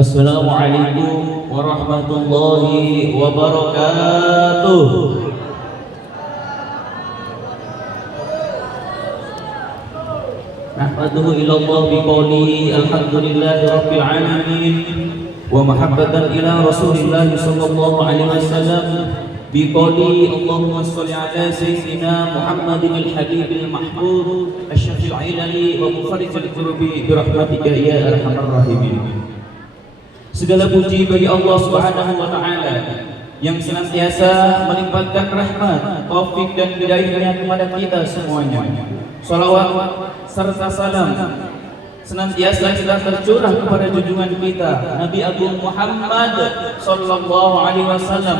Assalamualaikum warahmatullahi wabarakatuh. Nahmaduhu ilallah biqawlihi alhamdulillahi rabbil alamin wa mahabbatan ila rasulillahi sallallahu alaihi wasallam biqawli Allahumma salli ala sayyidina Muhammadin al-habibil mahbub asy-syafi'il ilali wa mufarrijil kurubi birahmatika ya arhamar rahimin. Segala puji bagi Allah Subhanahu wa taala yang senantiasa melimpahkan rahmat, taufik dan hidayahnya kepada kita semuanya. Salawat serta salam senantiasa kita tercurah kepada junjungan kita Nabi Agung Muhammad sallallahu alaihi wasallam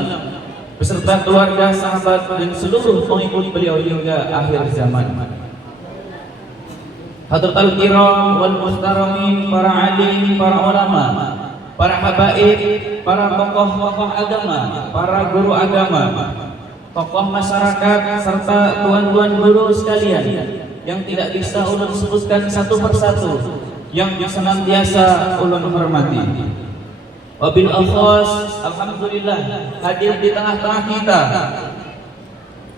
beserta keluarga, sahabat dan seluruh pengikut beliau hingga akhir zaman. Hadratul kiram wal muhtaramin, para alim, para ulama, para habaib, para tokoh-tokoh agama, para guru agama, tokoh masyarakat, serta tuan-tuan guru sekalian yang tidak bisa ulun sebutkan satu persatu, yang senantiasa ulun hormati. Wabil akhas, alhamdulillah hadir di tengah-tengah kita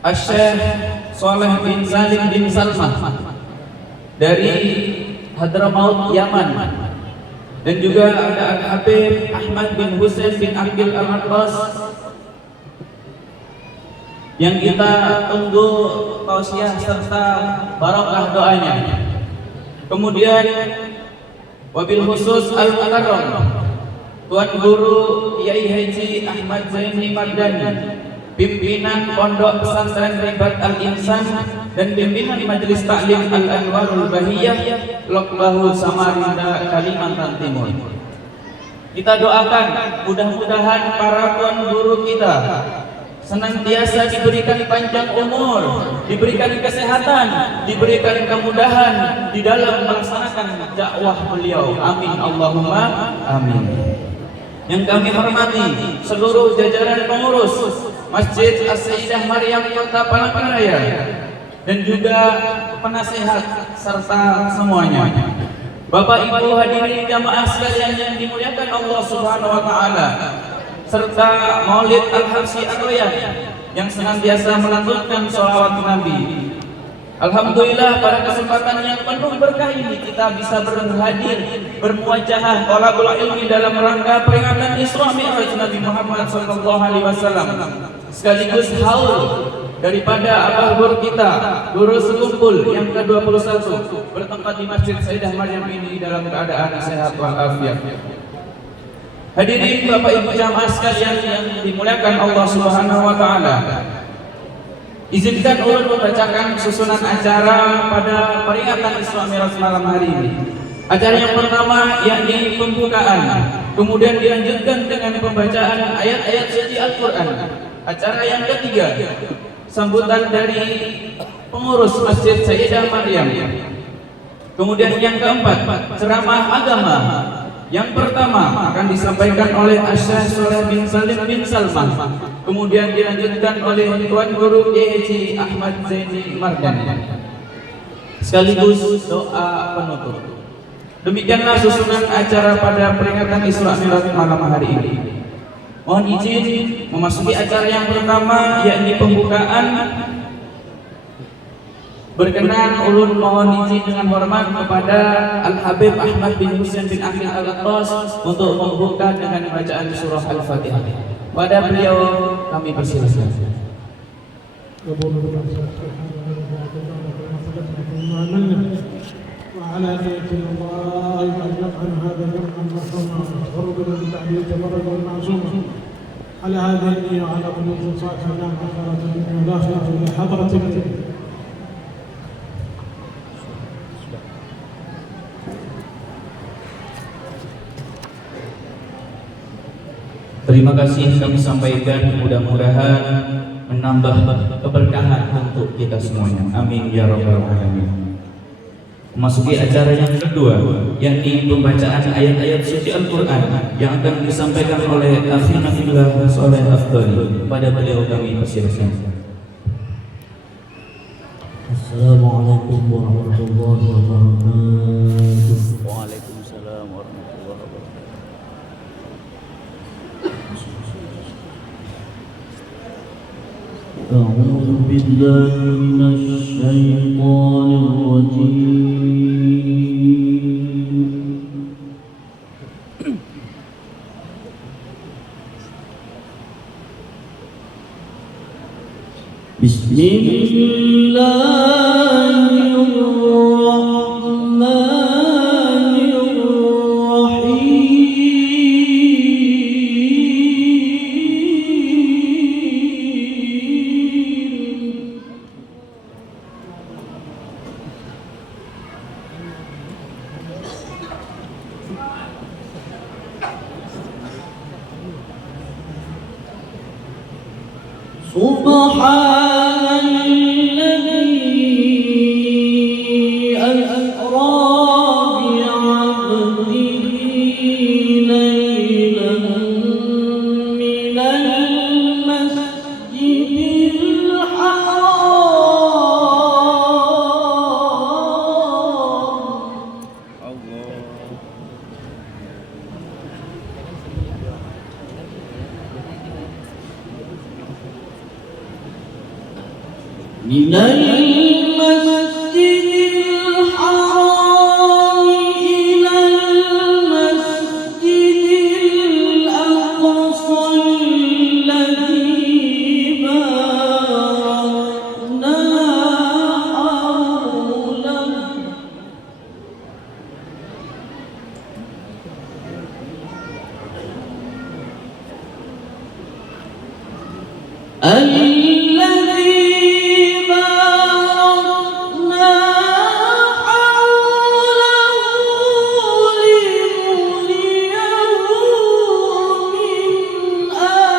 Asy-Syaikh Shaleh bin Salim bin Salmah dari Hadramaut Yaman, dan juga ada Al-Habib Ahmad bin Husain bin Aqil Al-Abbas yang kita tunggu tausiah serta barakah doanya. Kemudian wabil khusus Al-Mukarram Tuan Guru Kiai Haji Ahmad Zaini Mardani, pimpinan Pondok Pesantren Ribat Al-Insan dan pimpinan Majelis Taklim Al-Anwarul Bahiyah Lok Bahu Samarinda, Kalimantan Timur. Kita doakan mudah-mudahan para tuan guru kita senantiasa diberikan panjang umur, diberikan kesehatan, diberikan kemudahan di dalam melaksanakan dakwah beliau. Amin Allahumma amin. Yang kami hormati seluruh jajaran pengurus Masjid As-Sayyidah Maryam Kota Palangkaraya dan juga penasehat serta semuanya. Bapak Ibu hadirin jamaah sekalian yang dimuliakan Allah Subhanahu wa taala, serta Maulid Al-Habsyi Ar-Rayyan yang senantiasa melantunkan sholawat Nabi. Alhamdulillah pada kesempatan yang penuh berkah ini kita bisa berhadir bermuajahah thalabul ilmi dalam rangka peringatan Isra Mi'raj Nabi Muhammad sallallahu alaihi wasallam, sekaligus haul daripada abah guru kita, guru sekumpul yang ke-21 bertempat di Masjid Sayyidah Maryam ini dalam keadaan sehat walafiat. Hadirin Bapak Ibu jamaah sekalian yang dimuliakan Allah Subhanahu wa taala, izinkan ulun membacakan susunan acara pada peringatan Isra Mi'raj malam hari ini. Acara yang pertama yakni pembukaan, kemudian dilanjutkan dengan pembacaan ayat-ayat suci Al-Qur'an. Acara yang ketiga sambutan dari pengurus Masjid Sayyidah Maryam. Kemudian yang keempat ceramah agama. Yang pertama akan disampaikan oleh Asy-Syaikh Shaleh bin Salim bin Salmah, kemudian dilanjutkan oleh Tuan Guru Kiai Haji Ahmad Zaini Mardani, sekaligus doa penutup. Demikianlah susunan acara pada peringatan Isra Mi'raj malam hari ini. Mohon izin memasuki acara yang pertama yakni pembukaan. Berkenan ulun mohon izin dengan hormat kepada Al-Habib Ahmad bin Husain bin Aqil Al-Abbas untuk membuka dengan bacaan surah Al-Fatihah. Pada beliau kami persilakan. Terima kasih kami sampaikan, mudah-mudahan menambah keberkahan untuk kita semuanya. Amin ya rabbal alamin. Memasuki acara yang kedua, yakni pembacaan ayat-ayat suci Al-Quran yang akan disampaikan oleh Akhina Fillah Shaleh Afdhali. Pada beliau kami persilakan. Assalamualaikum warahmatullahi wabarakatuh. Waalaikumsalam warahmatullahi wabarakatuh. أعوذ بالله من الشيطان الرجيم. بسم الله الرحمن الرحيم. سبحان الذي أسرى بعبده ليلا من المسجد الحرام من المسجد الحرام إلى المسجد الأقصى الذي باركنا حوله الذي باركنا حوله لنريه من آياتنا.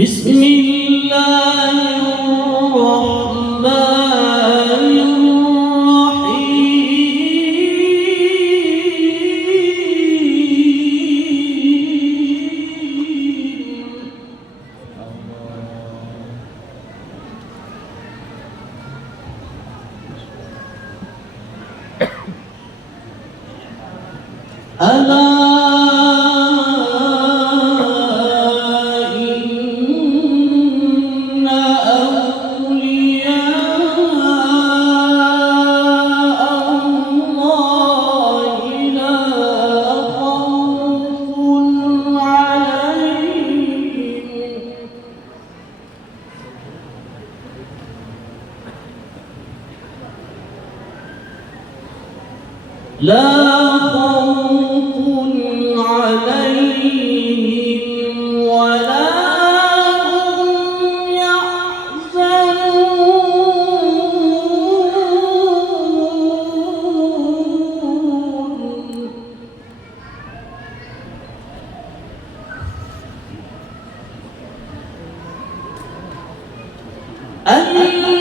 بسم الله الرحمن الرحيم. ألا إن أولياء الله لا خوف عليهم ولا هم يحزنون. الذين آمنوا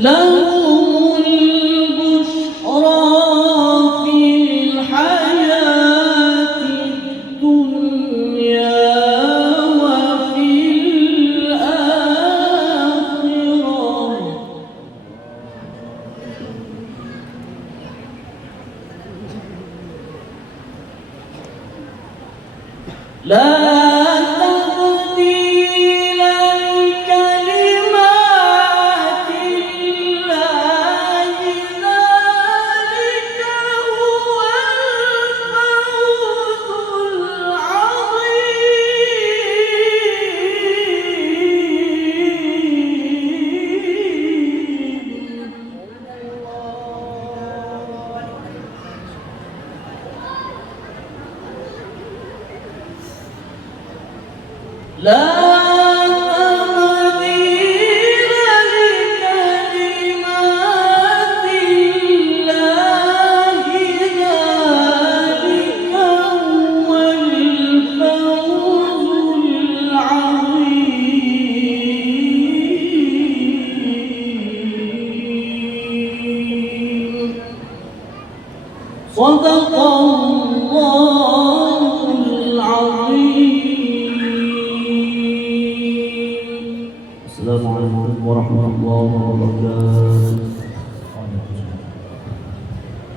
لهم البشرى في الحياة الدنيا وفي الآخرة. لا تبديل لكلمات الله ذلك لا تبديل لكلمات الله ذلك هو الفوز العظيم صدق الله العظيم. السلام عليكم ورحمة الله وبركاته.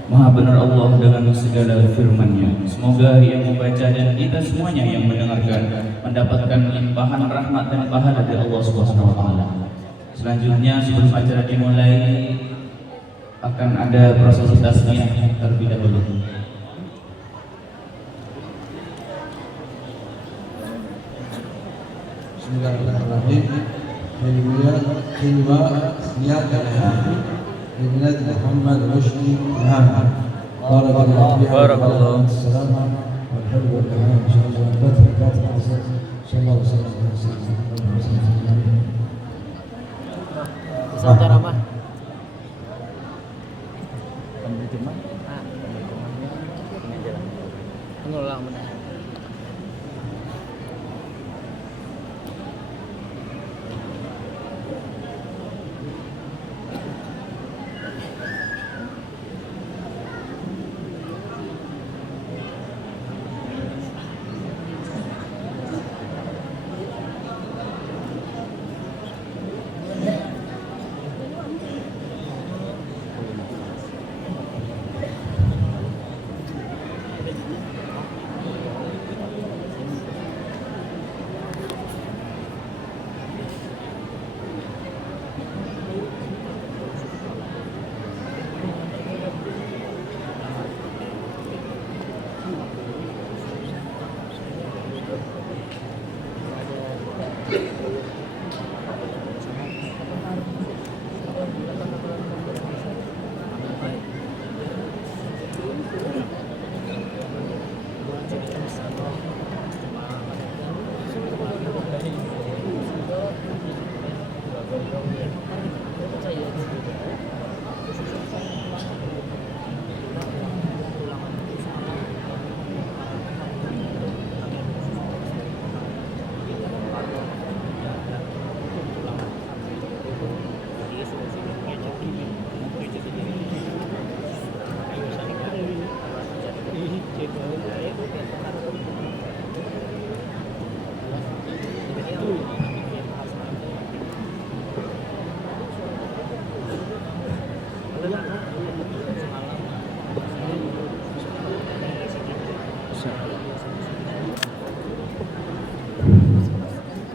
Maha benar Allah dengan segala firman-Nya. Semoga yang membaca dan kita semuanya yang mendengarkan mendapatkan limpahan rahmat dan pahala dari Allah Subhanahu wa taala. Selanjutnya sebelum acara dimulai akan ada proses tasmiyah terlebih dahulu. Bismillahirrahmanirrahim. Hingga لميلاد محمد رشدي محمد بارك الله فيك. بارك الله. السلامة والحب والكرم إن شاء الله. الفاتحة صلى الله عليه وسلم. ceramah. Mengulang benar.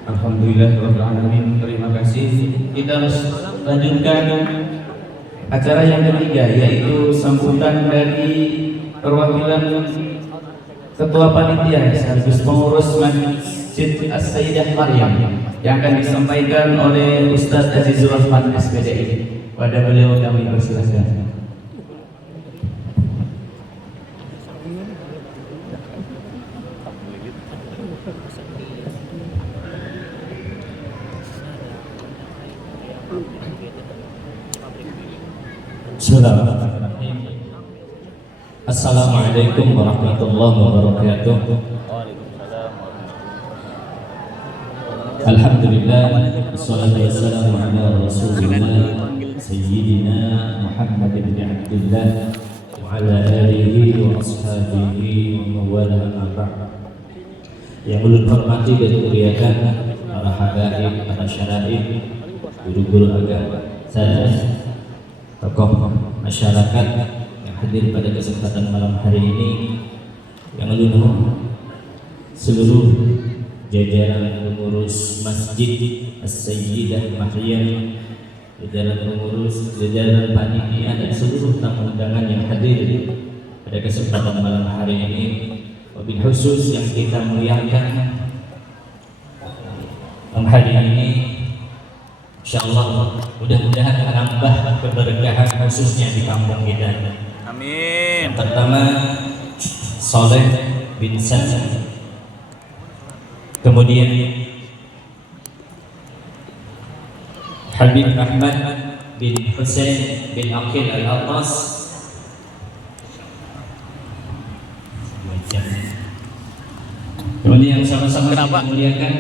Alhamdulillahirrahmanirrahim. Terima kasih. Kita lanjutkan acara yang ketiga, yaitu sambutan dari perwakilan Ketua Panitia sekaligus pengurus Masjid As-Sayyidah Maryam yang akan disampaikan oleh Ustadz Azizur Rahman SPDI. Pada beliau kami persilakan. Assalamualaikum warahmatullahi wabarakatuh. Alhamdulillah, wassalatu wassalamu ala rasulillah Sayyidina Muhammad bin Abdullah wa ala alihi wa ashabihi wa mawala ma'ba'd. Yang ulun hormati dan muliakan para habaib, para syaraif, guru-guru agama, sahabat, tokoh masyarakat yang hadir pada kesempatan malam hari ini, yang ulun seluruh jajaran pengurus Masjid As-Sayyidah Maryam, jajaran panitia dan seluruh tamu undangan yang hadir pada kesempatan malam hari ini. Wabil khusus yang kita muliakan malam hari ini, insyaallah mudah-mudahan menambah keberkahan khususnya di kampung kita. Amin. Yang pertama, Soleh bin Sansan, kemudian Habib Ahmad bin Hussein bin Aqil Al-Atas. Kemudian yang sama-sama kita muliakan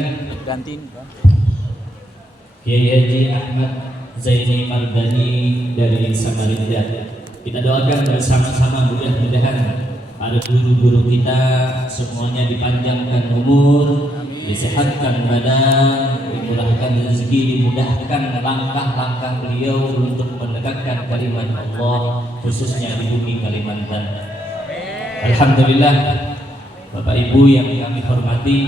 Kiai Haji Ahmad Zaini Mardani dari Samarinda. Kita doakan bersama-sama mudah-mudahan para guru-guru kita semuanya dipanjangkan umur, disehatkan badan, dimurahkan rezeki, dimudahkan langkah-langkah beliau untuk menegakkan kalimat Allah khususnya di bumi Kalimantan. Alhamdulillah, Bapak Ibu yang kami hormati,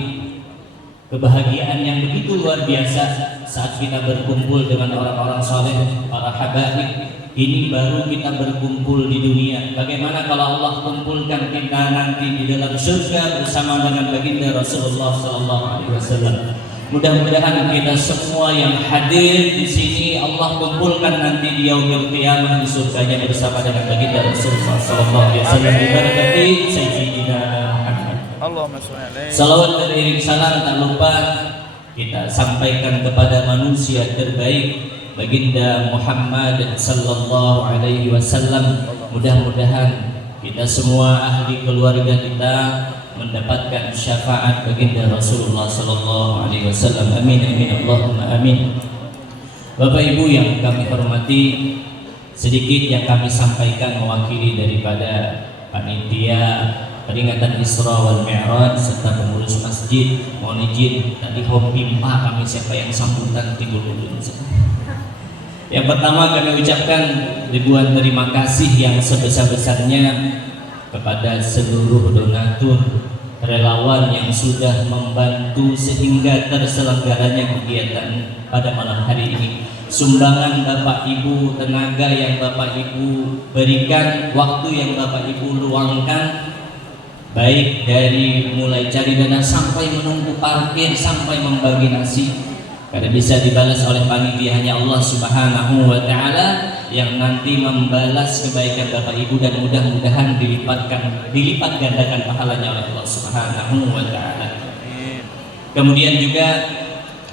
kebahagiaan yang begitu luar biasa saat kita berkumpul dengan orang-orang soleh, para habaib. Ini baru kita berkumpul di dunia. Bagaimana kalau Allah kumpulkan kita nanti di dalam surga bersama dengan baginda Rasulullah SAW? Mudah-mudahan kita semua yang hadir di sini Allah kumpulkan nanti di yaumil qiyamah di surganya bersama dengan baginda Rasulullah SAW. Diberkati Sayyidina Muhammad. Allahumma sholli alaihi. Salawat dan iring salam tak lupa kita sampaikan kepada manusia terbaik baginda Muhammad sallallahu alaihi wasallam. Mudah-mudahan kita semua ahli keluarga kita mendapatkan syafaat baginda Rasulullah sallallahu alaihi wasallam. Amin amin Allahumma amin. Bapak Ibu yang kami hormati, sedikit yang kami sampaikan mewakili daripada panitia peringatan Isra wal Mi'raj serta pengurus masjid. Mohon izin tadi hobi kami siapa yang sambutan tidur dulu. Yang pertama kami ucapkan ribuan terima kasih yang sebesar-besarnya kepada seluruh donatur, relawan yang sudah membantu sehingga terselenggaranya kegiatan pada malam hari ini. Sumbangan Bapak Ibu, tenaga yang Bapak Ibu berikan, waktu yang Bapak Ibu luangkan, baik dari mulai cari dana sampai menunggu parkir sampai membagi nasi, karena bisa dibalas oleh panitia hanya Allah Subhanahu wa Ta'ala yang nanti membalas kebaikan Bapak Ibu dan mudah-mudahan dilipat gandakan pahalanya oleh Allah Subhanahu wa Ta'ala. Kemudian juga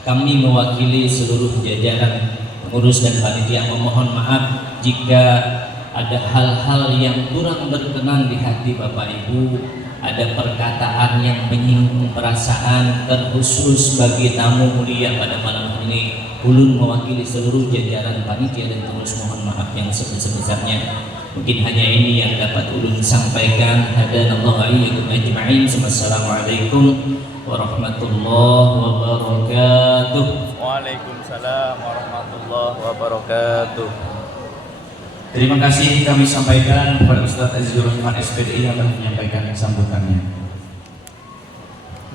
kami mewakili seluruh jajaran pengurus dan panitia memohon maaf jika ada hal-hal yang kurang berkenan di hati Bapak Ibu, ada perkataan yang menyinggung perasaan, terkhusus bagi tamu mulia pada malam hari ini. Ulun mewakili seluruh jajaran panitia dan pengurus mohon maaf yang sebesar-besarnya. Mungkin hanya ini yang dapat ulun sampaikan. Hadanallahu iyyakum ajma'in. Wassalamualaikum warahmatullahi wabarakatuh. Waalaikumsalam warahmatullahi wabarakatuh. Terima kasih kami sampaikan kepada Ustaz Azizur Rahman SPDI yang akan menyampaikan sambutannya.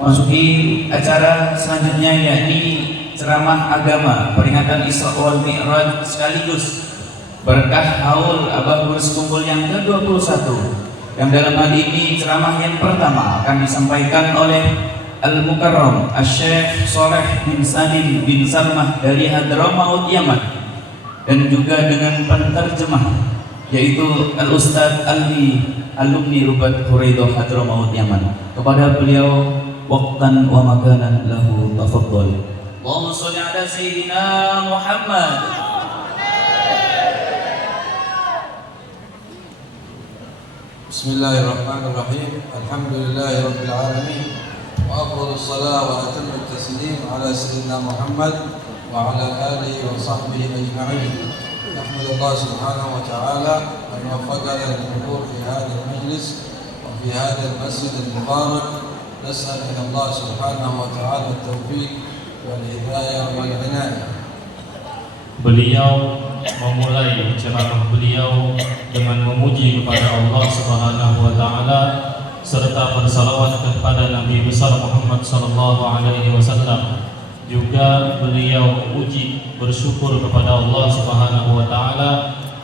Masuki acara selanjutnya yakni ceramah agama peringatan Isra wal Mi'raj sekaligus berkah haul Abah Gurus Kumpul yang ke-21, yang dalam hal ini ceramah yang pertama akan disampaikan oleh Al-Mukarram Asy-Syaikh Shaleh bin Salim bin Salmah dari Hadramaut Yaman, dan juga dengan penterjemah yaitu Al-Ustadz alumni Rubat Huraidah Hadramaut Yaman. Kepada beliau waqtan wa makanan lahu tafaddal. Allahumma sholli ala sayyidina Muhammad. Bismillahirrahmanirrahim. Alhamdulillahirabbil alamin. Wa afdhalus salat wa atammu taslim ala sayyidina Muhammad وعلى آله وصحبه أجمعين. نحمد الله سبحانه وتعالى أن وفقنا للحضور في هذا المجلس وفي هذا المسجد المبارك. نسأل من الله سبحانه وتعالى التوفيق والهداية والعناية. Beliau memulai ceramah beliau dengan memuji kepada Allah Subhanahu wa Ta'ala serta bersalawat kepada Nabi besar Muhammad sallallahu alaihi wasallam. Juga beliau memuji bersyukur kepada Allah Subhanahu wa Ta'ala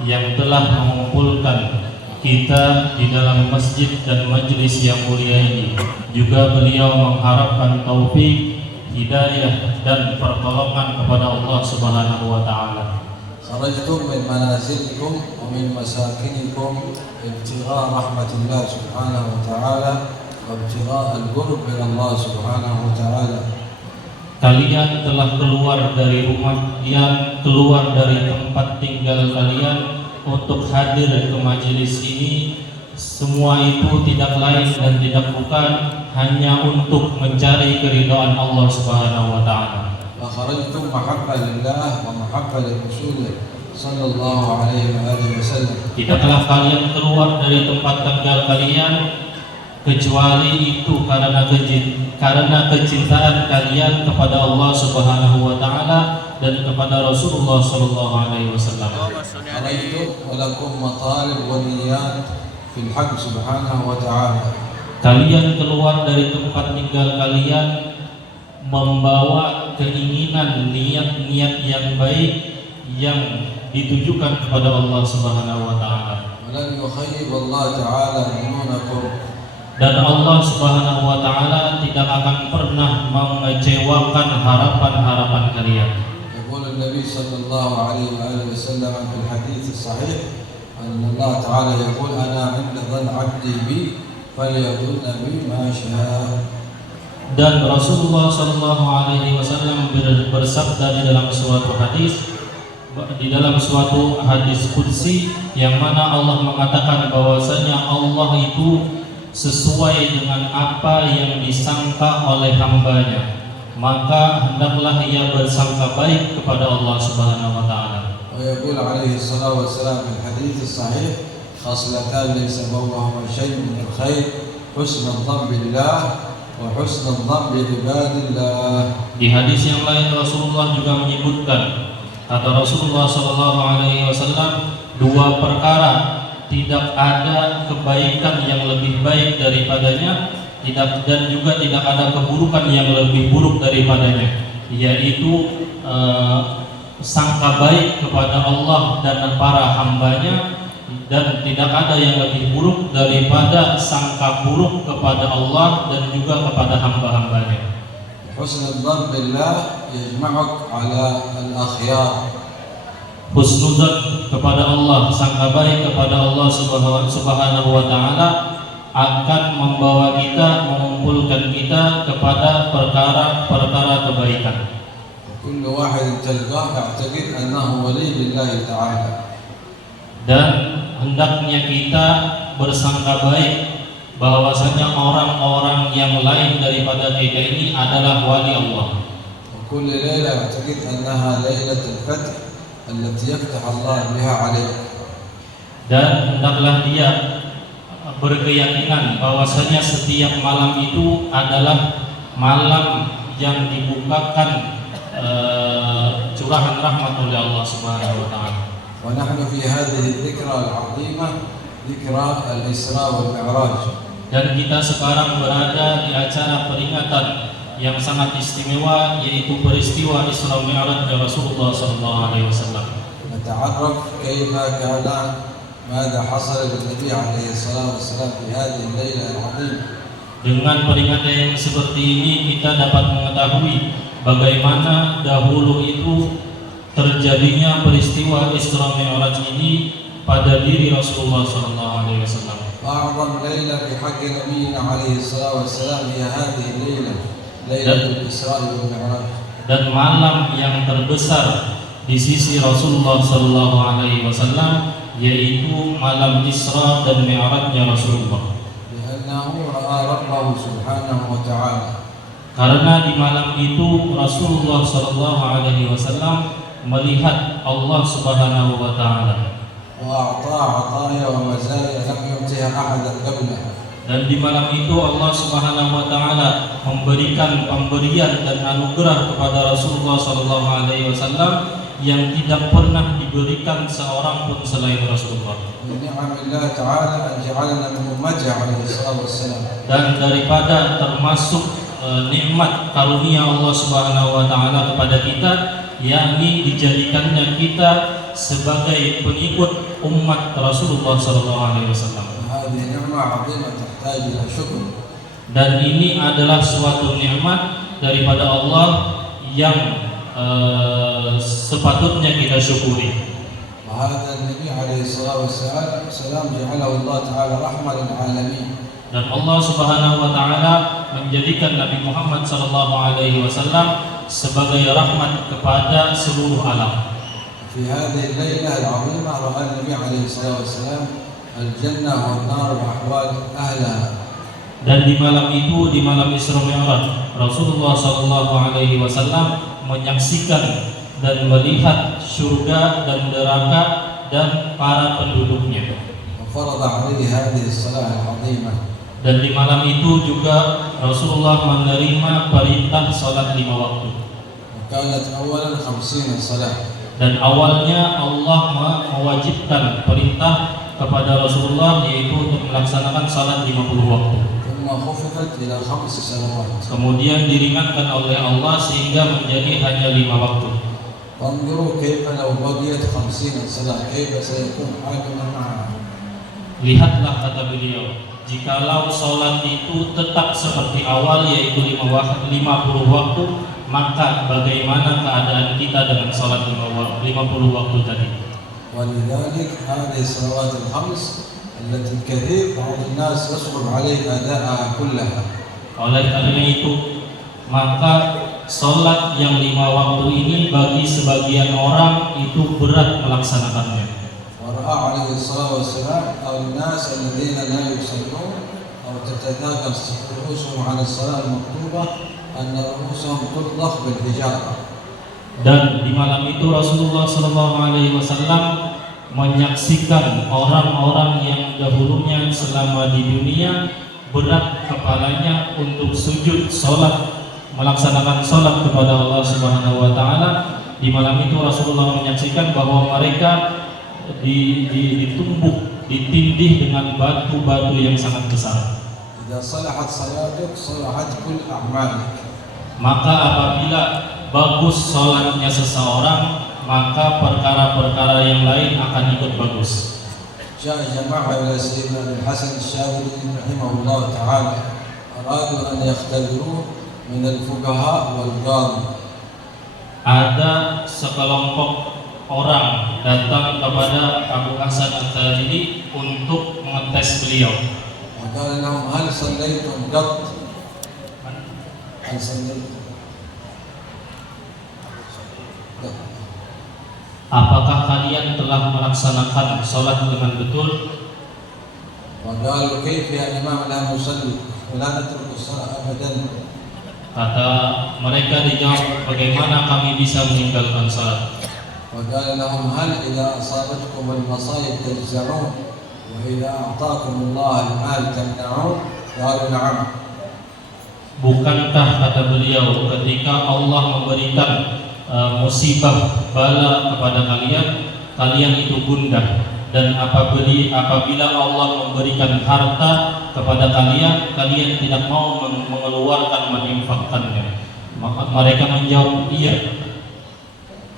yang telah mengumpulkan kita di dalam masjid dan majlis yang mulia ini. Juga beliau mengharapkan taufik, hidayah dan pertolongan kepada Allah Subhanahu wa Ta'ala. Kharajtum min manazilikum wa min masakinikum ibtigha rahmatillah subhanahu wa ta'ala wa ibtigha al-qurb min Allah subhanahu wa ta'ala. kalian telah keluar dari rumah yang keluar dari tempat tinggal kalian untuk hadir ke majelis ini. Semua itu tidak lain dan tidak bukan hanya untuk mencari keridhaan Allah Subhanahu wa taala. فخرجتم محبة لله ومحبة لرسوله صلى الله عليه وآله وسلم. Tidaklah kalian keluar dari tempat tinggal kalian kecuali itu karena kecintaan kalian kepada Allah Subhanahu wa taala dan kepada Rasulullah sallallahu alaihi wasallam. خرجتم ولكم مطالب ونيات في الحق سبحانه وتعالى. Kalian keluar dari tempat tinggal kalian membawa keinginan, niat-niat yang baik yang ditujukan kepada Allah Subhanahu wa taala. ولن يخيب الله تعالى ظنونكم. Dan Allah Subhanahu wa taala tidak akan pernah mengecewakan harapan-harapan kalian. يقول النبي صلى الله عليه وآله وسلم في الحديث الصحيح أن الله تعالى يقول أنا عند ظن عبدي بي فليظن بي ما شاء. Dan Rasulullah Shallallahu Alaihi Wasallam bersabda di dalam suatu hadis qudsi yang mana Allah mengatakan bahwasanya Allah itu sesuai dengan apa yang disangka oleh hambanya, maka hendaklah ia bersangka baik kepada Allah Subhanahu wa taala. ويقول عليه الصلاة والسلام في الحديث الصحيح خصلتان ليس فوقهما شيء من الخير حسن الظن بالله وحسن الظن بعباد الله. Di hadis yang lain Rasulullah juga menyebutkan, kata Rasulullah Shallallahu Alaihi Wasallam, dua perkara tidak ada kebaikan yang lebih baik daripadanya, dan juga tidak ada keburukan yang lebih buruk daripadanya, yaitu sangka baik kepada Allah dan para hambanya, dan tidak ada yang lebih buruk daripada sangka buruk kepada Allah dan juga kepada hamba-hambanya. حسن الظن بالله يجمعك على الأخيار. Husnuzan kepada Allah, sangka baik kepada Allah Subhanahu wa taala akan membawa kita, mengumpulkan kita kepada perkara-perkara kebaikan. كل واحد تلقاه يعتقد أنه ولي لله تعالى. Dan hendaknya kita bersangka baik bahwasanya orang-orang yang lain daripada kita ini adalah wali Allah. وكل ليلة يعتقد أنها ليلة الفتح التي يفتح الله بها عليك. Dan hendaklah dia berkeyakinan bahwasanya setiap malam itu adalah malam yang dibukakan curahan rahmat oleh Allah Subhanahu wa taala. ونحن في هذه الذكرى العظيمة ذكرى الإسراء والمعراج. Dan kita sekarang berada di acara peringatan yang sangat istimewa, yaitu peristiwa Isra Mi'raj Rasulullah sallallahu alaihi wasallam. نتعرف كيف كان ماذا حصل للنبي عليه الصلاة والسلام في هذه الليلة العظيمة. Dengan peringatan yang seperti ini kita dapat mengetahui bagaimana dahulu itu terjadinya peristiwa Isra Mi'raj ini pada diri Rasulullah sallallahu alaihi wasallam. أعظم ليلة في حق نبينا عليه الصلاة والسلام هي هذه الليلة ليلة الإسراء والمعراج. Dan malam yang terbesar di sisi Rasulullah sallallahu alaihi wasallam yaitu malam Isra dan Mi'rajnya Rasulullah. لأنه رأى ربه سبحانه وتعالى. Karena di malam itu Rasulullah sallallahu alaihi wasallam melihat Allah Subhanahu wa taala. وأعطى عطايا ومزايا لم يعطيها أحدا قبله. Dan di malam itu Allah Subhanahu wa taala memberikan pemberian dan anugerah kepada Rasulullah sallallahu alaihi wasallam yang tidak pernah diberikan seorang pun selain Rasulullah. من نعم الله تعالى أن جعلنا من أمته عليه الصلاة والسلام. Dan daripada termasuk nikmat karunia Allah Subhanahu wa taala kepada kita, yakni dijadikannya kita sebagai pengikut umat Rasulullah sallallahu alaihi wasallam. هذه نعمة عظيمة تحتاج إلى شكر. Dan ini adalah suatu nikmat daripada Allah yang sepatutnya kita syukuri. وهذا النبي عليه الصلاة والسلام جعله الله تعالى رحمة للعالمين. Dan Allah Subhanahu wa taala menjadikan Nabi Muhammad sallallahu alaihi wasallam sebagai rahmat kepada seluruh alam. في هذه الليلة العظيمة رأى النبي عليه الصلاة والسلام الجنة والنار وأحوال أهلها. Dan di malam itu, di malam Isra Mi'raj, Rasulullah SAW menyaksikan dan melihat surga dan neraka dan para penduduknya. وفرض عليه هذه الصلاة العظيمة. Dan di malam itu juga Rasulullah menerima perintah salat 5 waktu. وكانت أولا 50 صلاة. Dan awalnya Allah mewajibkan perintah kepada Rasulullah yaitu untuk melaksanakan salat 50 waktu. ثم خففت إلى 5 صلوات. Kemudian diringankan oleh Allah sehingga menjadi hanya 5 waktu. فانظروا كيف لو بقيت 50 صلاة كيف سيكون حالنا معها. Lihatlah, kata beliau, jikalau salat itu tetap seperti awal yaitu 50 waktu, maka bagaimana keadaan kita dengan salat 50 waktu tadi? ولذلك هذه الصلوات الخمس التي كثير بعض الناس يصعب عليه أداءها كلها. Oleh karena itu, maka salat yang 5 waktu ini bagi sebagian orang itu berat melaksanakannya. ورأى عليه الصلاة والسلام الناس الذين لا يصلون أو تتذاكر رؤوسهم على الصلاة المكتوبة أن رؤوسهم تطلق بالحجارة. Dan di malam itu Rasulullah SAW menyaksikan orang-orang yang dahulunya selama di dunia berat kepalanya untuk sujud salat, melaksanakan salat kepada Allah Subhanahu wa taala. Di malam itu Rasulullah menyaksikan bahwa mereka ditumbuk, ditindih dengan batu-batu yang sangat besar. إذا صلحت صلاتك صلحت كل أعمالك. Maka apabila bagus salatnya seseorang, maka perkara-perkara yang lain akan ikut bagus. جاء جماعة إلى سيدنا الحسن الشاذلي رحمه الله تعالى أرادوا أن يختبروه من الفقهاء والقاضي. Ada sekelompok orang datang kepada Abu Hasan Al-Tadili untuk mengetes beliau. وقال لهم هل صليتم قط؟ هل صليتم؟ Apakah kalian telah melaksanakan salat dengan betul? وقالوا كيف يا إمام لا نصلي ولا نترك الصلاة أبدا. Kata mereka dijawab, bagaimana kami bisa meninggalkan salat? وقال لهم هل إذا أصابتكم المصائب تجزعون وإذا أعطاكم الله المال تمنعون؟ قالوا نعم. Bukankah, kata beliau, ketika Allah memberikan musibah bala kepada kalian itu gundah, dan apabila Allah memberikan harta kepada kalian tidak mau mengeluarkan, menginfakkannya? Maka mereka menjawab iya.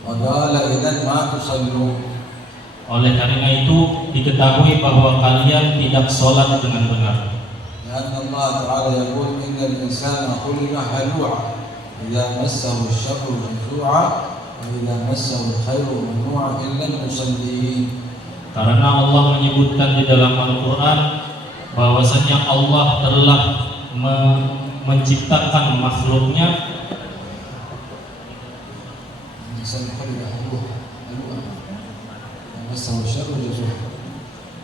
وقال إذا ما تصلون. Oleh karena itu diketahui bahwa kalian tidak sholat dengan benar. لأن الله تعالى يقول إن الإنسان خلق هلوعا إذا مسه الشر جزوعا وإذا مسه الخير منوعا إلا المصلين. Karena Allah menyebutkan di dalam Al-Quran bahwasanya Allah telah menciptakan makhluknya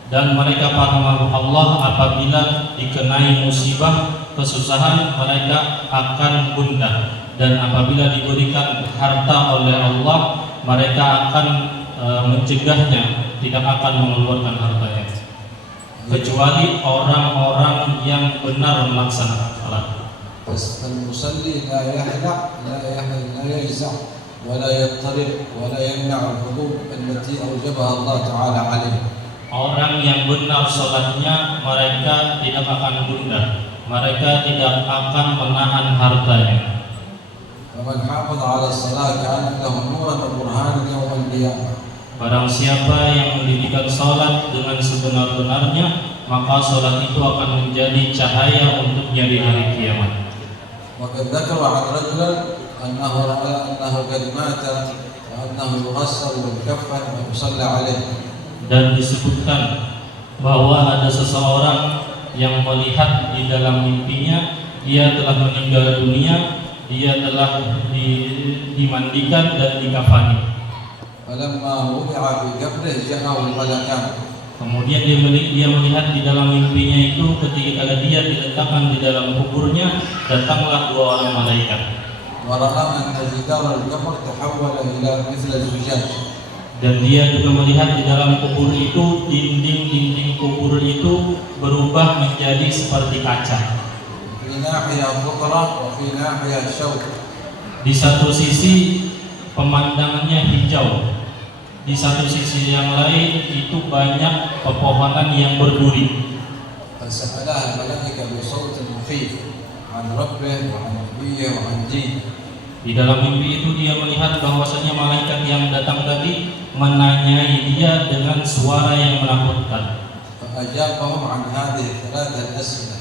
dan mereka para makhluk Allah apabila dikenai musibah, kesusahan, mereka akan gundah, dan apabila diberikan harta oleh Allah mereka akan mencegahnya, tidak akan mengeluarkan hartanya, kecuali orang-orang yang benar melaksanakan salat. فالمصلي لا يهلع لا يجزع ولا يضطرب ولا يمنع الحقوق التي أوجبها الله تعالى عليه. Orang yang benar salatnya, mereka tidak akan gundah, mereka tidak akan menahan hartanya. ومن حافظ على الصلاة كانت له نورا وبرهانا يوم القيامة. Barang siapa yang mendirikan salat dengan sebenar-benarnya, maka salat itu akan menjadi cahaya untuknya di hari kiamat. وقد ذكر عن رجل أنه رأى أنه قد مات وأنه يغسل ويكفن ويصلى عليه. Dan disebutkan bahwa ada seseorang yang melihat di dalam mimpinya ia telah meninggal dunia dia telah dimandikan dan dikafani. فلما وضع في قبره جاءه الملكان. Kemudian dia melihat di dalam mimpinya itu ketika dia diletakkan di dalam kuburnya, datanglah dua orang malaikat. ورأى أن جدار القبر تحول إلى مثل الزجاج. Dan dia juga melihat di dalam kubur itu, dinding-dinding kubur itu berubah menjadi seperti kaca. في ناحية خضرة وفي ناحية شوك. Di satu sisi pemandangannya hijau, di satu sisi yang lain itu banyak pepohonan yang berduri. فسألها الملائكة بصوت مخيف عن ربه وعن نبيه وعن دينه. Di dalam mimpi itu dia melihat bahwasanya malaikat yang datang tadi menanyai dia dengan suara yang menakutkan. فأجابهم عن هذه الثلاثة الأسئلة.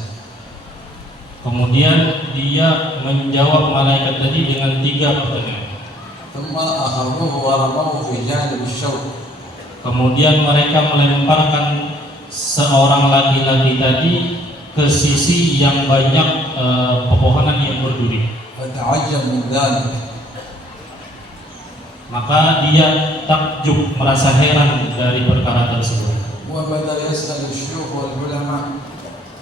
Kemudian dia menjawab malaikat tadi dengan 3 pertanyaan. ثم أخذوه ورموه في جانب الشوك. Kemudian mereka melemparkan seorang laki-laki tadi ke sisi yang banyak pepohonan yang berduri. فتعجب من ذلك. Maka dia takjub, merasa heran dari perkara tersebut. وبدأ يسأل الشيوخ والعلماء.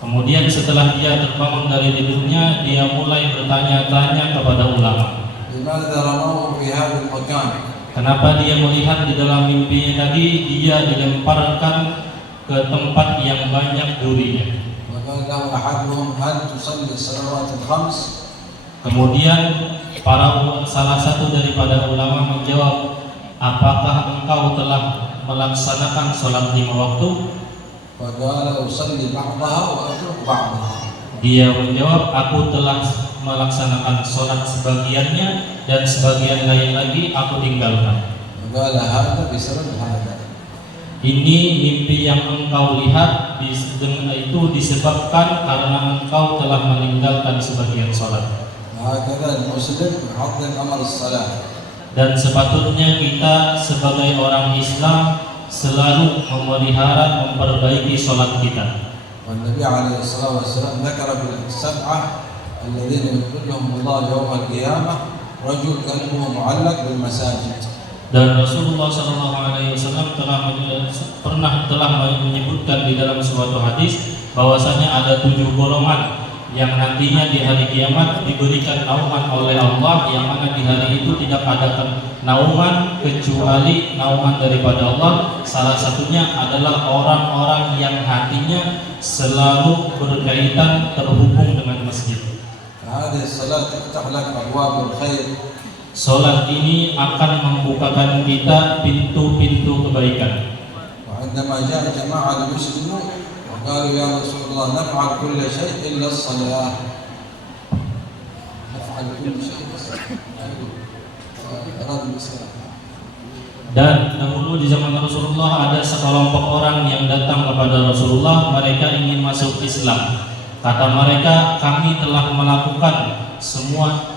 Kemudian setelah dia terbangun dari tidurnya, dia mulai bertanya-tanya kepada ulama. لماذا رموه في هذا المكان؟ Kenapa dia melihat di dalam mimpinya tadi dia dilemparkan ke tempat yang banyak durinya? وقال له أحدهم هل تصلي الصلوات الخمس؟ Kemudian salah satu daripada ulama menjawab, apakah engkau telah melaksanakan sholat 5 waktu? فقال أصلي بعضها وأترك بعضها. Dia menjawab, aku telah melaksanakan sholat sebagiannya dan sebagian lain lagi aku tinggalkan. وقال هذا بسبب هذا. Ini mimpi yang engkau lihat itu disebabkan karena engkau telah meninggalkan sebagian sholat. وهكذا المسلم يعظم أمر الصلاة. Dan sepatutnya kita sebagai orang Islam selalu memelihara, memperbaiki sholat kita. والنبي عليه الصلاة والسلام ذكر في السبعة الذين يظلهم الله يوم القيامة رجل قلبه معلق بالمساجد. Dan Rasulullah SAW telah menyebutkan di dalam suatu hadis bahwasanya ada 7 golongan yang nantinya di hari kiamat diberikan naungan oleh Allah, yang mana di hari itu tidak ada naungan kecuali naungan daripada Allah. Salah satunya adalah orang-orang yang hatinya selalu berkaitan terhubung dengan masjid. هذه الصلاة تفتح لك أبواب الخير. Salat ini akan membukakan kita pintu-pintu kebaikan. وعندما جاء جماعة المسلمون وقالوا يا رسول الله نفعل كل شيء إلا الصلاة. نفعل كل شيء. أراد الإسلام. Dan dahulu di zaman Rasulullah ada sekelompok orang yang datang kepada Rasulullah, mereka ingin masuk Islam. Kata mereka, kami telah melakukan semua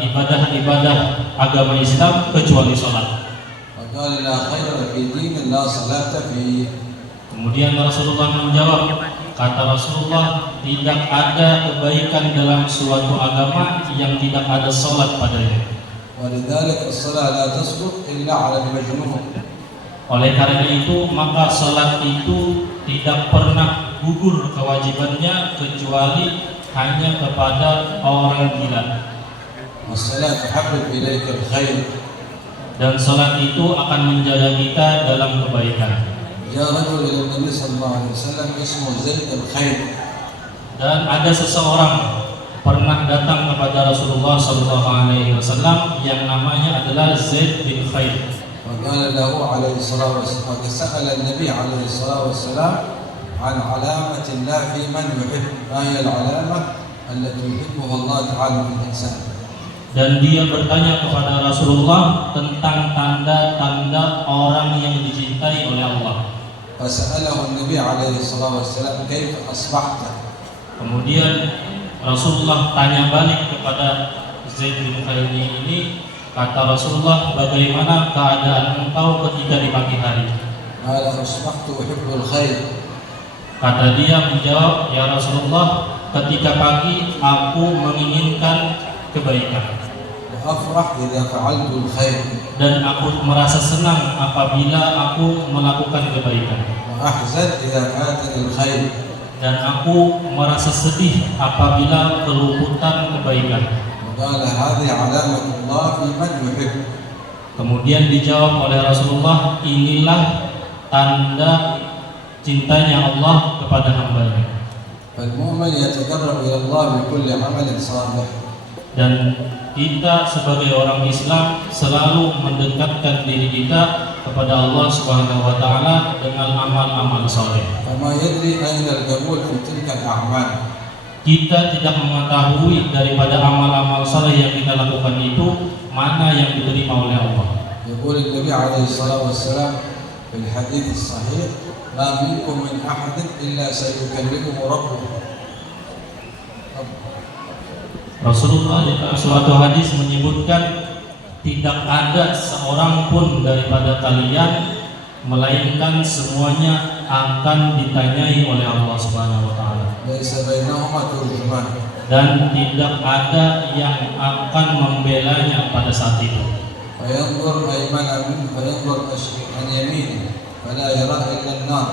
ibadah-ibadah agama Islam kecuali sholat. وقال لا خير في دين لا صلاة فيه. Kemudian Rasulullah menjawab, kata Rasulullah, tidak ada kebaikan dalam suatu agama yang tidak ada sholat padanya. ولذلك الصلاة لا تسقط إلا على المجنون. Oleh karena itu, maka sholat itu tidak pernah gugur kewajibannya kecuali hanya kepada orang gila. والصلاة تحبب إليك الخير. Dan sholat itu akan menjaga kita dalam kebaikan. جاء رجل إلى النبي صلى الله عليه وسلم اسمه زيد الخير. Dan ada seseorang pernah datang kepada Rasulullah SAW yang namanya adalah Zaid bin Khair. وقال له عليه الصلاة والسلام سأل النبي عليه الصلاة والسلام عن علامة الله في من يحب. ما هي العلامة التي يحبها الله تعالى في الإنسان؟ Dan dia bertanya kepada Rasulullah tentang tanda-tanda orang yang dicintai oleh Allah. فسأله النبي عليه الصلاة والسلام كيف أصبحت؟ Kemudian Rasulullah tanya balik kepada Zaid bin Khair ini, kata Rasulullah, bagaimana keadaan engkau ketika di pagi hari? قال أصبحت أحب الخير. Kata dia menjawab, ya Rasulullah, ketika pagi aku menginginkan kebaikan. وأفرح إذا فعلت الخير Dan aku merasa senang apabila aku melakukan kebaikan. وأحزن إذا فاتني الخير. Dan aku merasa sedih apabila keluputan kebaikan. وقال هذه علامة الله في من يحب. Kemudian dijawab oleh Rasulullah, inilah tanda cintanya Allah kepada hambanya. فالمؤمن يتقرب إلى الله بكل عمل صالح. Dan kita sebagai orang Islam selalu mendekatkan diri kita kepada Allah Subhanahu wa taala dengan amal-amal saleh. فما يدري أين القبول في تلك الأعمال. Kita tidak mengetahui daripada amal-amal saleh yang kita lakukan itu mana yang diterima oleh Allah. يقول النبي عليه الصلاة والسلام في الحديث الصحيح ما منكم من أحد إلا سيكلمه ربه. Rasulullah di suatu hadis menyebutkan tidak ada seorang pun daripada kalian melainkan semuanya akan ditanyai oleh Allah Subhanahu wa taala. ليس بينهما ترجمان. Dan tidak ada yang akan membelanya pada saat itu. فينظر أيمن منه فينظر عن يمينه فلا يرى إلا النار.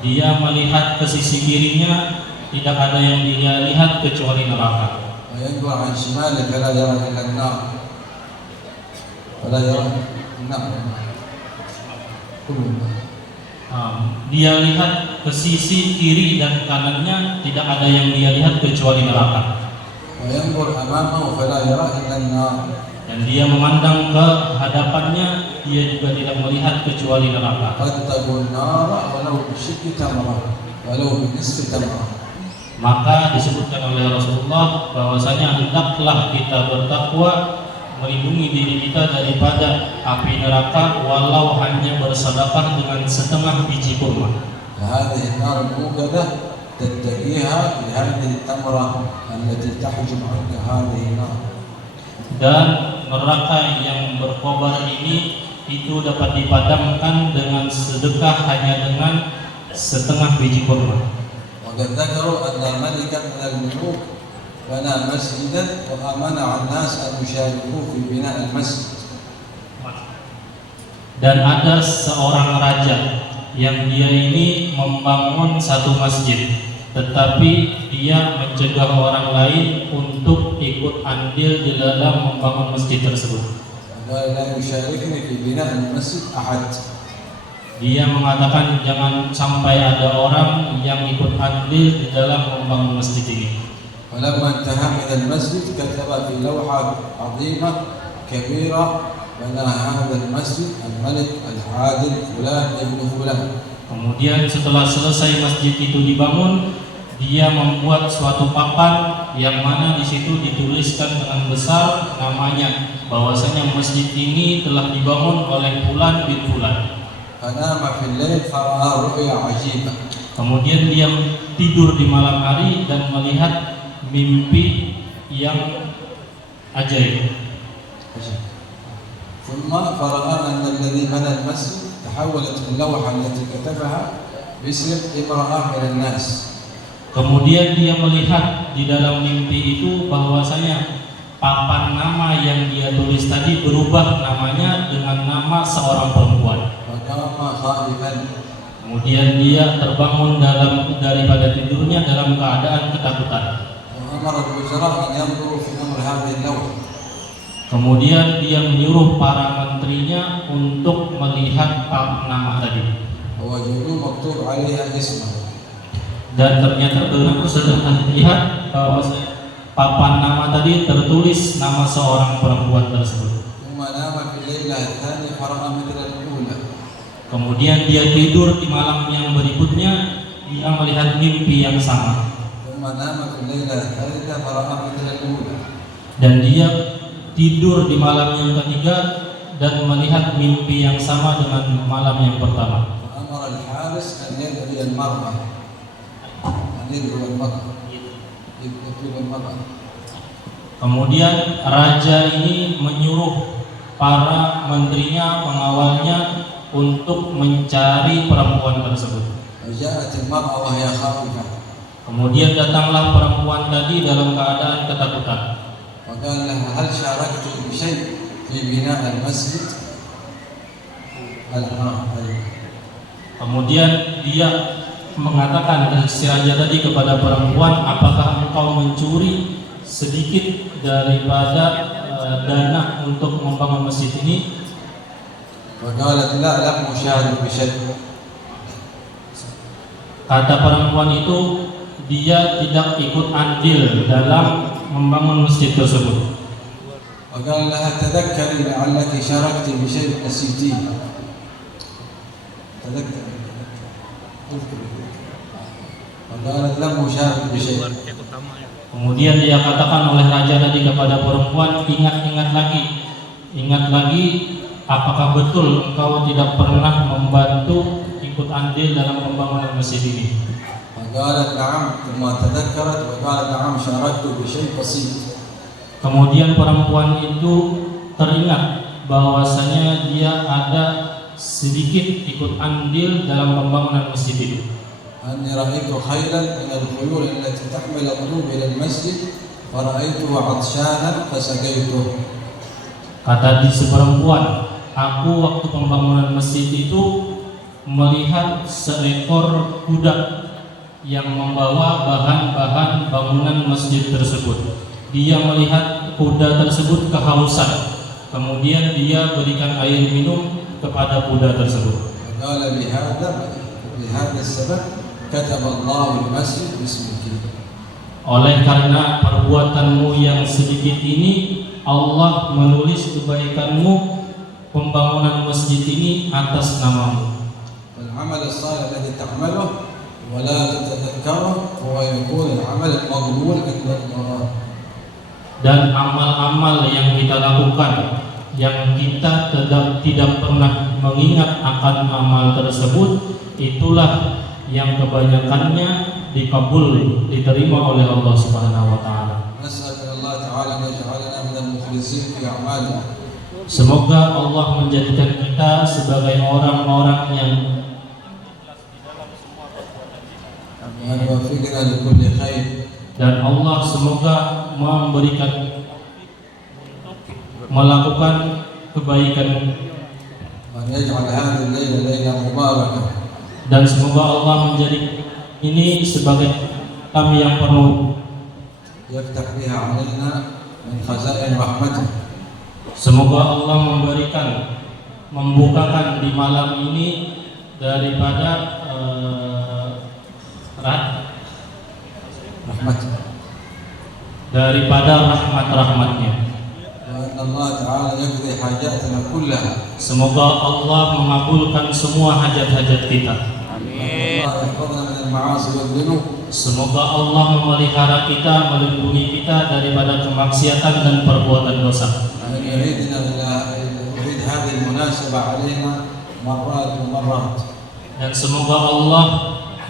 Dia melihat ke sisi kirinya, tidak ada yang dia lihat kecuali neraka. وينظر عن شماله فلا يرى إلا النار. فلا يرى النار. Dia lihat ke sisi kiri dan kanannya, tidak ada yang dia lihat kecuali neraka. وينظر أمامه فلا يرى إلا النار. Dan dia memandang ke hadapannya, dia juga tidak melihat kecuali neraka. فاتقوا النار ولو بشق تمرة ولو بنصف تمرة. Maka disebutkan oleh Rasulullah bahwasanya hendaklah kita bertakwa, melindungi diri kita daripada api neraka walau hanya bersedekah dengan setengah biji kurma. هذه النار الموقدة تتقيها بهذه التمرة التي تحجب عنك هذه النار. Dan neraka yang berkobar ini itu dapat dipadamkan dengan sedekah hanya dengan setengah biji kurma. وقد ذكروا أن ملكا من الملوك بنى مسجدا ومنع الناس أن يشاركوا في بناء المسجد. Dan ada seorang raja yang dia ini membangun satu masjid, tetapi dia mencegah orang lain untuk ikut andil di dalam membangun masjid tersebut. قال لا يشاركني في بناء المسجد أحد. Dia mengatakan jangan sampai ada orang yang ikut andil di dalam membangun masjid ini. ولما انتهى من المسجد كتب في لوحة عظيمة كبيرة بنى هذا المسجد الملك العادل فلان ابن فلان. Kemudian setelah selesai masjid itu dibangun, dia membuat suatu papan yang mana di situ dituliskan dengan besar namanya, bahwasanya masjid ini telah dibangun oleh Fulan bin Fulan. فنام في الليل فرأى رؤيا عجيبة. Kemudian dia tidur di malam hari dan melihat mimpi yang ajaib. ثم فرأى أن الذي بنى المسجد تحولت اللوحة التي كتبها باسم امرأة من الناس. Kemudian dia melihat di dalam mimpi itu bahwasanya papan nama yang dia tulis tadi berubah namanya dengan nama seorang perempuan. فقام خائفا. Kemudian dia terbangun daripada tidurnya dalam keadaan ketakutan. وأمر الوزراء أن ينظروا في أمر هذه اللوحة. Kemudian dia menyuruh para menterinya untuk melihat papan nama tadi. ووجدوه مكتوب عليها اسمه. Dan ternyata dengan sudah lihat bahwa papan nama tadi tertulis nama seorang perempuan tersebut. ثم نام في الليلة الثانية فرأى مثل الأولى. Kemudian dia tidur di malam yang berikutnya, dia melihat mimpi yang sama. ثم نام في الليلة الثالثة فرأى مثل الأولى. Dan dia tidur di malam yang ketiga dan melihat mimpi yang sama dengan malam yang pertama. فأمر الحارس أن يدعي المرأة. أن يدعو المرأة. يدعو المرأة. Kemudian raja ini menyuruh para menterinya, pengawalnya untuk mencari perempuan tersebut. فجاءت المرأة وهي خائفة. Kemudian datanglah perempuan tadi dalam keadaan ketakutan. وقال لها هل شاركت بشيء في بناء المسجد؟ Kemudian dia mengatakan si raja tadi kepada perempuan, apakah engkau mencuri sedikit daripada dana untuk membangun masjid ini? وقالت لا لم أشارك بشيء. Kata perempuan itu, dia tidak ikut andil dalam membangun masjid tersebut. وقال لها تذكري لعلك شاركت بشيء نسيتيه. تذكر. وقالت لم أشارك بشيء. Kemudian dia katakan oleh raja tadi kepada perempuan, ingat lagi, apakah betul engkau tidak pernah membantu ikut andil dalam pembangunan masjid ini? وقالت نعم ثم تذكرت وقالت نعم شاركت بشيء بسيط. Kemudian perempuan itu teringat bahwasanya dia ada sedikit ikut andil dalam pembangunan masjid itu. أني رأيت خيلا من الخيول التي تحمل الطوب إلى المسجد فرأيته عطشانا فسقيته. Kata si perempuan, aku waktu pembangunan masjid itu melihat seekor kuda yang membawa bahan-bahan bangunan masjid tersebut. Dia melihat kuda tersebut kehausan, kemudian dia berikan air minum kepada kuda tersebut. وقال بهذا السبب كتب الله المسجد باسمك. Oleh karena perbuatanmu yang sedikit ini, Allah menulis kebaikanmu pembangunan masjid ini atas namamu. والعمل الصالح الذي تعمله ولا تتذكره هو يكون العمل المقبول عند الله. Dan amal-amal yang kita lakukan yang kita tidak pernah mengingat akan amal tersebut, itulah yang kebanyakannya diterima oleh Allah Subhanahu wa taala. نسأل الله تعالى أن يجعلنا من المخلصين في أعمالنا. Semoga Allah menjadikan kita sebagai orang-orang yang وأن يوفقنا لكل خير. dan Allah semoga melakukan kebaikan وأن يجعل هذه الليلة ليلة مباركة. dan semoga Allah menjadi ini sebagai kami yang penuh. يفتح بها علينا من خزائن رحمته. Semoga Allah membukakan di malam ini daripada rahmat-rahmatnya. وأن الله تعالى يقضي حاجاتنا كلها. Semoga Allah mengabulkan semua hajat-hajat kita. الله يحفظنا من المعاصي والذنوب. Semoga Allah memelihara kita, melindungi kita daripada kemaksiatan dan perbuatan dosa. وأن يعيد هذه المناسبة علينا مرات ومرات. Dan semoga Allah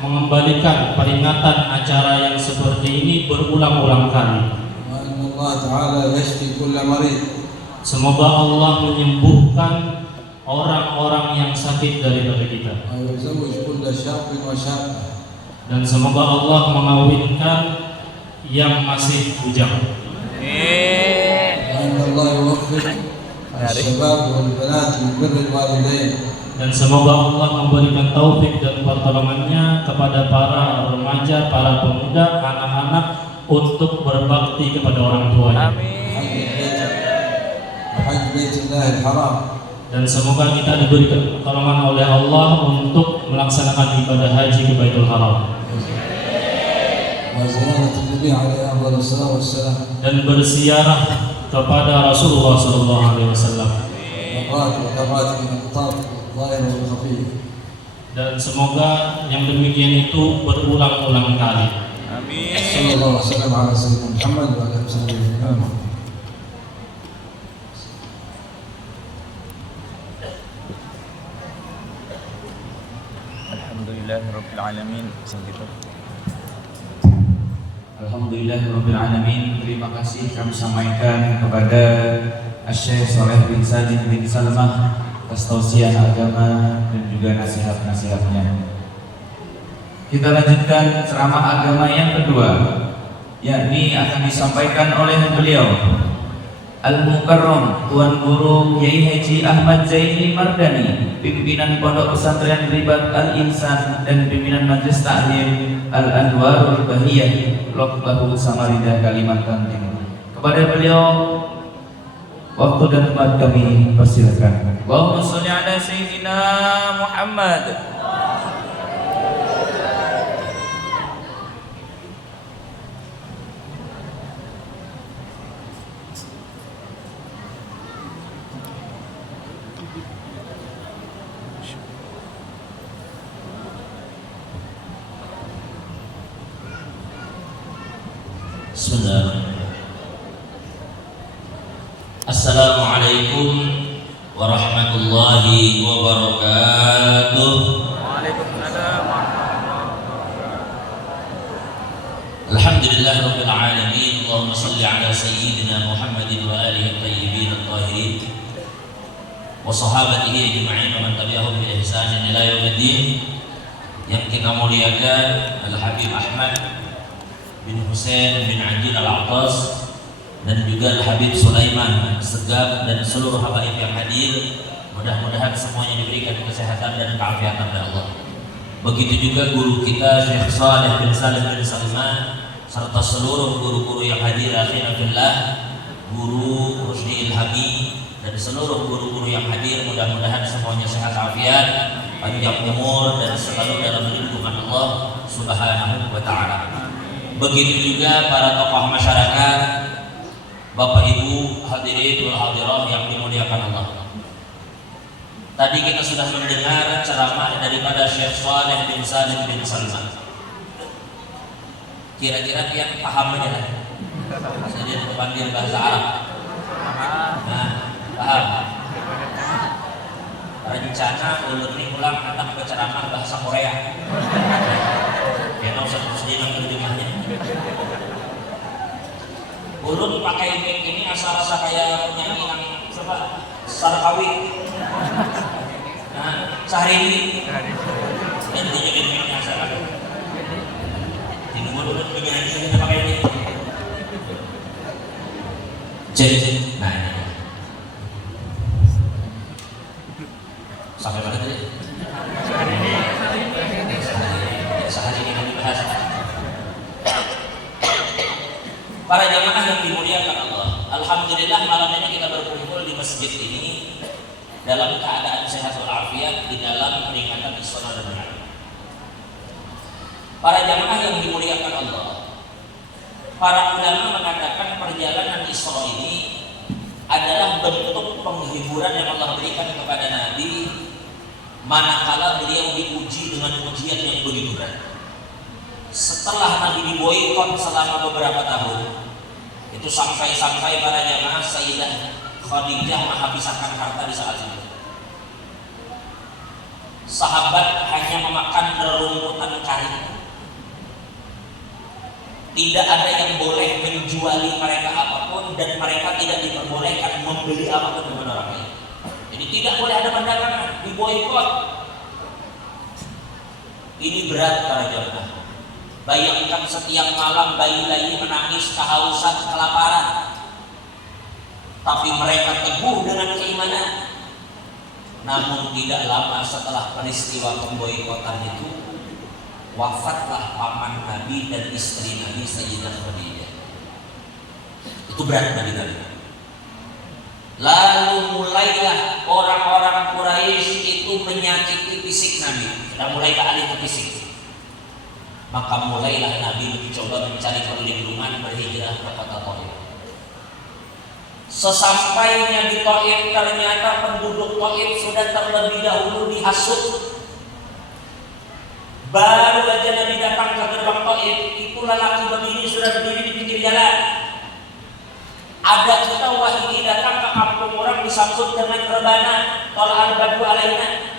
mengembalikan peringatan acara yang seperti ini berulang-ulang kali. وأن الله تعالى يشفي كل مريض. Semoga Allah menyembuhkan orang-orang yang sakit daripada kita. ويزوج كل شاب وشابة. Dan semoga Allah mengawinkan yang masih bujang. وأن الله يوفق الشباب والبنات لبر الوالدين. Dan semoga Allah memberikan taufik dan pertolongannya kepada para remaja, para pemuda, anak-anak untuk berbakti kepada orang tuanya. وحج بيت الله الحرام. Dan semoga kita diberikan pertolongan oleh Allah untuk melaksanakan ibadah haji ke Baitul Haram. وزيارة النبي عليه أفضل الصلاة والسلام. Dan berziarah kepada Rasulullah SAW. وقرات من الطاف الظاهر والخفي. Dan semoga yang demikian itu berulang-ulang kali. صلى الله وسلم على سيدنا محمد وعلى آله وصحبه أجمعين. Alhamdulillahirabbil alamin. Alhamdulillahirabbil alamin. Terima kasih kami sampaikan kepada Syekh Shaleh bin Salim bin Salmah atas tausiah agama dan juga nasihat-nasihatnya. Kita lanjutkan ceramah agama yang kedua, yakni akan disampaikan oleh beliau Al-Mukarram Tuan Guru Kiai Haji Ahmad Zaini Mardani, pimpinan Pondok Pesantren Ribat Al-Insan dan pimpinan Majelis Ta'lim Al-Anwarul Bahiyah Lokbahu Samarinda Kalimantan Timur. Kepada beliau waktu dan tempat kami persilakan. Allahumma sholli ala sayyidina Muhammad. Bismillahirrahmanirrahim. Assalamualaikum warahmatullahi wabarakatuh. Waalaikumsalam. Alhamdulillah rabbil alamin. Allahumma shalli ala sayyidina Muhammadin wa alihi thayyibin at-tahirin wa sahabatihi ajma'in wa man tabi'ahum bi ihsanin ila yaumiddin. Yang kita muliakan Al-Habib Ahmad bin Husain bin Ajil Al-Aqtas dan juga Al-Habib Sulaiman Segaf dan seluruh habaib yang hadir, mudah-mudahan semuanya diberikan kesehatan dan keafiatan dari Allah. Begitu juga guru kita Syekh Saleh bin Salim bin Salman serta seluruh guru-guru yang hadir, akhirnya fillah, guru Rusdi Ilhami dan seluruh guru-guru yang hadir, mudah-mudahan semuanya sehat afiat, panjang umur dan selalu dalam lindungan Allah Subhanahu wa taala. Begitu juga para tokoh masyarakat, Bapak Ibu hadirin wal hadirah yang dimuliakan Allah. Tadi kita sudah mendengar ceramah daripada Syekh Saleh bin Salim bin Salman. Kira-kira dia paham aja lah. Saya dipanggil bahasa Arab. Nah, paham. Rencana ulun ini pulang hendak berceramah bahasa Korea. Ya nggak usah terus terjemahnya. Ulun pakai mic ini asal-asal kayak penyanyi yang coba Sarkawi. Nah, Syahrini. Dan tunjukin mic-nya asal. Timur ulun penyanyi kita pakai mic. Jadi, nah ini. Sampai mana tadi? Sehari ini kami bahas. Para jamaah yang dimuliakan Allah, alhamdulillah malam ini kita berkumpul di masjid ini dalam keadaan sehat walafiat di dalam peringatan Isra dan Mi'raj. Para jamaah yang dimuliakan Allah, para ulama mengatakan perjalanan Isra ini adalah bentuk penghiburan yang Allah berikan kepada Nabi manakala beliau diuji dengan ujian yang begitu berat. Setelah Nabi diboikot selama beberapa tahun, itu sampai para jamaah Sayyidah Khadijah menghabiskan harta di saat itu. Sahabat hanya memakan rerumputan karing. Tidak ada yang boleh menjuali mereka apapun dan mereka tidak diperbolehkan membeli apapun kepada orang lain. Jadi tidak boleh ada perdagangan, diboikot. Ini berat para jamaah. Bayangkan setiap malam bayi-bayi menangis kehausan, kelaparan. Tapi mereka teguh dengan keimanan. Namun tidak lama setelah peristiwa pemboikotan itu, wafatlah paman Nabi dan istri Nabi Sayyidah Khadijah. Itu berat bagi Nabi. Lalu mulailah orang-orang Quraisy itu menyakiti fisik Nabi. Sudah mulai beralih ke fisik. Maka mulailah Nabi mencoba mencari perlindungan, berhijrah ke kota Thaif. Sesampainya di Thaif, ternyata penduduk Thaif sudah terlebih dahulu dihasut. Baru aja Nabi datang ke gerbang Thaif, itu lelaki begini sudah berdiri di pinggir jalan. Ada kita wahini datang ke kampung orang disambut dengan rebana, tolak al-badu alaina.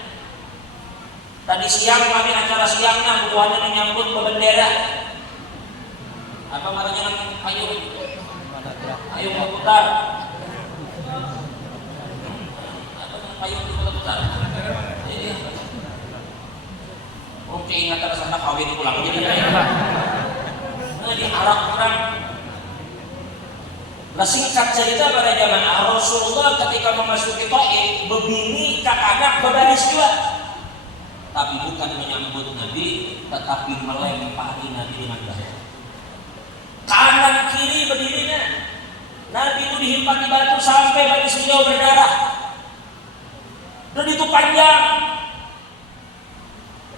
Tadi siang kami acara siangnya buahnya menyambut ke bendera. Apa namanya? Ayo putar. Apa payung putar? Iya. Mungkin ingat ada sana kawin pulang jadi. Nah, di Arab orang Nah, singkat cerita para jamaah, Rasulullah ketika memasuki Taif bebini anak berbaris juga, tapi bukan menyambut Nabi, tetapi melempari Nabi dengan batu. Kanan kiri berdirinya, Nabi itu dihimpit di batu sampai baris beliau berdarah, dan itu panjang.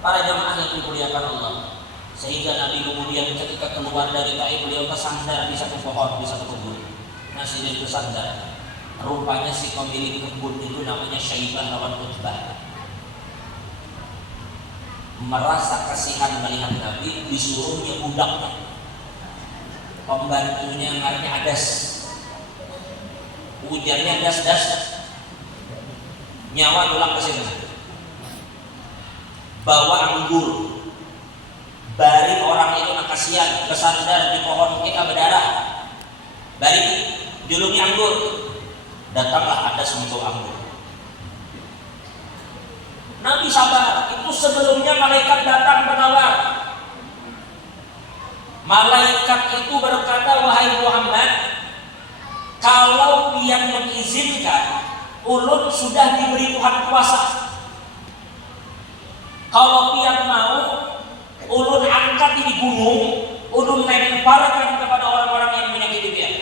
Para jamaah yang dimuliakan Allah, sehingga Nabi kemudian ketika keluar dari Taif beliau bersandar di satu pohon, di satu kebun. Nasi dia bersandar. Rupanya si pemilik kebun itu namanya Syaibah lawan Utbah. Merasa kasihan melihat Nabi, disuruhnya budaknya, pembantunya namanya Adas. Ujarnya das, nyawa tulang ke sini. Bawa anggur. Bari orang itu kasihan bersandar di pohon kita berdarah. Bari julungi anggur. Datanglah Adas untuk anggur. Nabi sabar. Itu sebelumnya malaikat datang menawar. Malaikat itu berkata, wahai Muhammad, kalau pian mengizinkan, ulun sudah diberi Tuhan kuasa. Kalau pian mau, ulun angkat ini gunung, ulun lemparkan kepada orang-orang yang menyakiti pian.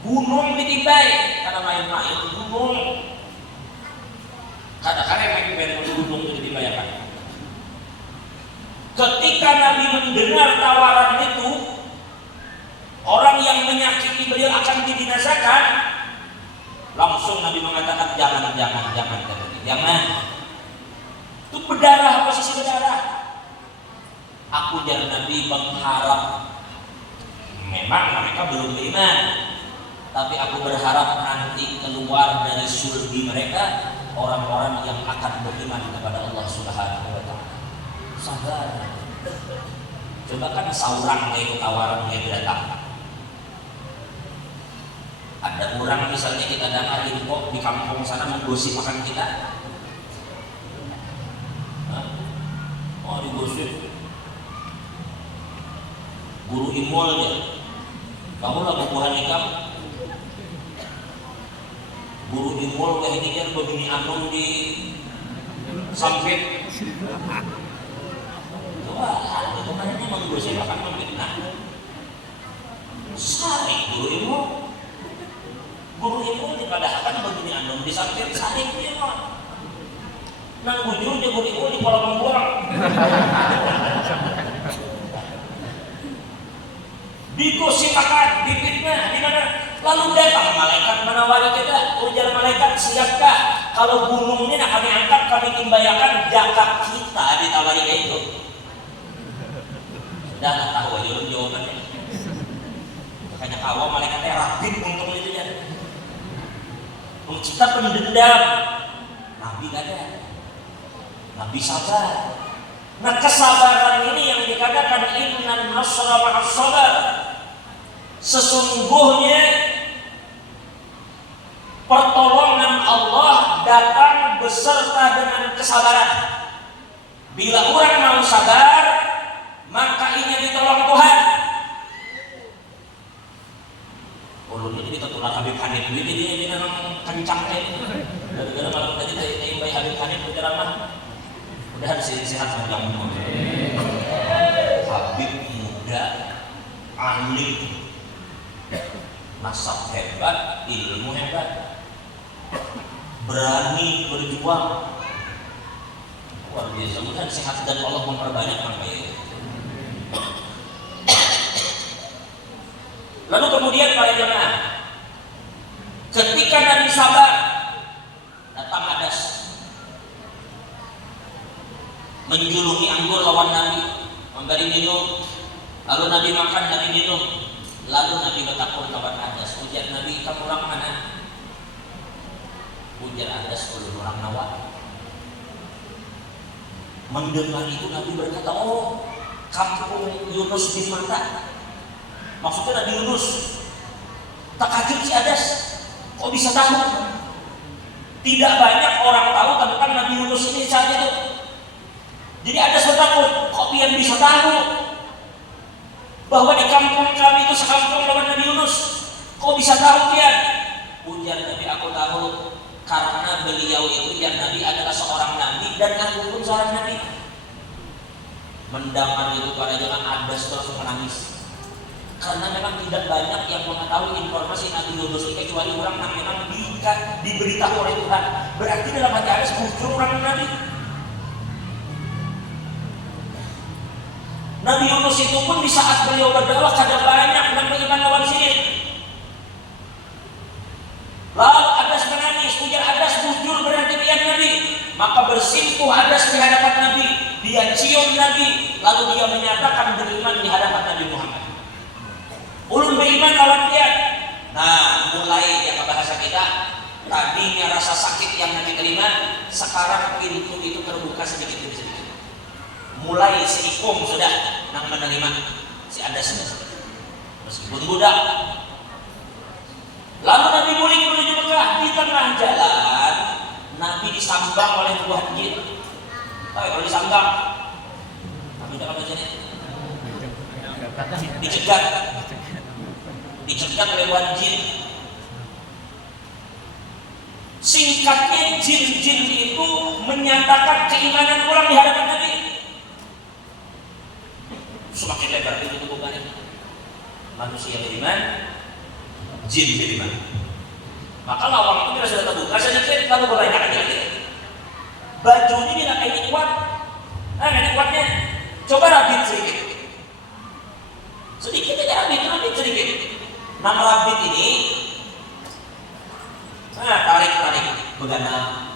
Gunung ditimbai, karena main-main gunung. Kadang-kadang main gunung itu ditimbai. Ketika Nabi mendengar tawaran itu, orang yang menyakiti beliau akan dibinasakan, langsung Nabi mengatakan jangan. Itu berdarah, posisi berdarah. Aku dan Nabi mengharap, memang mereka belum beriman, tapi aku berharap nanti keluar dari sulbi mereka orang-orang yang akan beriman kepada Allah Subhanahu wa Ta'ala. Sabar. Coba kan saurang kayak tawaran kayak datang. Ada orang misalnya kita dengarin kok di kampung sana menggosip makan kita. Oh, digosip. Guru imol dia. Kamu lah bubuhan ikam. Guru imol kayak ini dia begini anung di sampit. Wah, itu kan ini menggosip akan memfitnah. Saring guru imol. Guru imol dipadahkan begini anung di sampit saring dia mah. Nang bujur dia guru imol di kolam membuang. Digosipakan, difitnah, di mana? Lalu datang malaikat menawari kita. Ujar malaikat, siapkah? Kalau gunung ini kami angkat, kami timbayakan jakat kita, ditawari kayak itu. Sudah nggak tahu aja jawabannya. Makanya kawal malaikatnya rapid untuk itu ya. Kita pendendam. Nabi gak ada. Nabi sabar. Nah, kesabaran ini yang dikatakan innan nasra ma'as sabar. Sesungguhnya pertolongan Allah datang beserta dengan kesabaran. Bila orang mau sabar, maka ia ditolong Tuhan. Ulun ini tertular Habib Hanif ini dia memang kencang kayak ini. Gara-gara malam tadi tadi Habib Hanif berceramah. Mudah sehat panjang umur. Habib muda, alim, nasab hebat, ilmu hebat, berani berjuang. Luar biasa. Mudah sehat dan Allah memperbanyak makanya. Lalu kemudian para jemaah, ketika Nabi sabar, datang Adas menjuluki anggur lawan Nabi, memberi minum. Lalu Nabi makan, Nabi minum. Lalu Nabi bertakun lawan Adas. Ujar Nabi, kamu orang mana? Ujar Adas, ulun orang Nawa. Mendengar itu Nabi berkata, oh, kampung Yunus bin Matta. Maksudnya Nabi Yunus. Tak kaget si Adas, kok bisa tahu? Tidak banyak orang tahu tentang Nabi Yunus ini saat itu. Jadi Adas bertakut, kok pian bisa tahu bahwa di kampung kami itu sekampung lawan Nabi Yunus? Kok bisa tahu Kian? Ujar Nabi, aku tahu karena beliau itu ya Nabi adalah seorang Nabi dan aku pun seorang Nabi. Mendengar itu pada jangan ada langsung menangis. Karena memang tidak banyak yang mengetahui informasi Nabi Yunus kecuali orang yang memang diberitahu oleh Tuhan. Berarti dalam hati ada bujur orang Nabi. Nabi Yunus itu pun di saat beliau berdakwah kadang banyak yang beriman lawan syirik. Lalu Adas menangis, ujar Adas bujur berarti pihak Nabi. Maka bersimpuh Adas di hadapan Nabi, dia cium Nabi, lalu dia menyatakan beriman di hadapan Nabi Muhammad. Ulun beriman lawan dia. Nah, mulai yang bahasa kita, tadinya rasa sakit yang Nabi terima, sekarang pintu itu terbuka sedikit demi sedikit. Mulai seikung sudah yang menerima si Adas meskipun budak. Lalu Nabi mulik menuju Mekah. Di tengah jalan Nabi disambang oleh buah jin. Tahu kalau disambang? Nabi dapat bacanya. Dicegat oleh buah jin. Singkatnya jin-jin itu menyatakan keimanan orang di hadapan Nabi. Semakin lebar pintu bukannya. Manusia beriman, jin beriman. Maka lawang itu bila sudah terbuka sedikit lalu bertanya lagi. Bajunya tidak kayak ini kuat. Nah, ini kuatnya. Coba rabit sedikit. Sedikit aja rabit sedikit. Nama rabit ini, tarik beganang.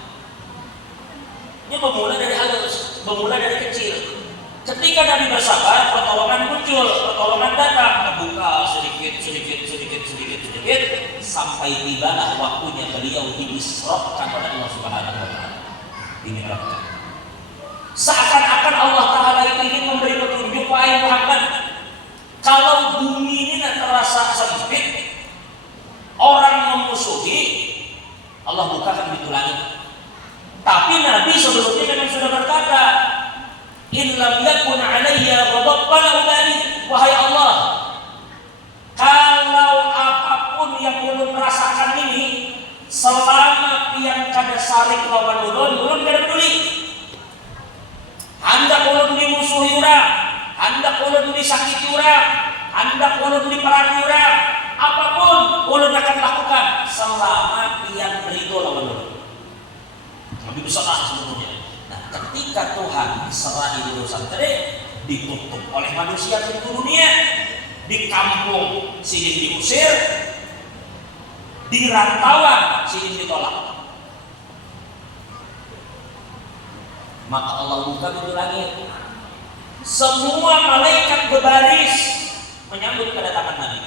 Ini bermula dari halus, bermula dari kecil. Ketika Nabi bersabar, pertolongan muncul, pertolongan datang, terbuka sedikit, sampai tibalah waktunya beliau diisrohkan oleh Allah Subhanahu wa Ta'ala. Dimi'rajkan. Seakan-akan Allah Ta'ala itu ingin memberi petunjuk wahai Muhammad, kalau bumi ini terasa sempit, orang memusuhi, Allah bukakan pintu langit. Tapi Nabi sebelumnya memang sudah berkata, in lam yakun alayya ghadab fala ubali. Wahai Allah, kalau apapun yang ulun rasakan ini, selama pian kada sarik lawan ulun kada peduli. Hendak ulun dimusuhi urang, hendak ulun disakiti urang, hendak ulun diperangi urang, apapun ulun akan lakukan selama pian ridho lawan ulun. Nabi berserah seluruhnya. Ketika Tuhan diserahi urusan tadi, ditutup oleh manusia di dunia, di kampung silih diusir, di rantauan silih ditolak. Maka Allah buka pintu langit. Semua malaikat berbaris menyambut kedatangan Nabi.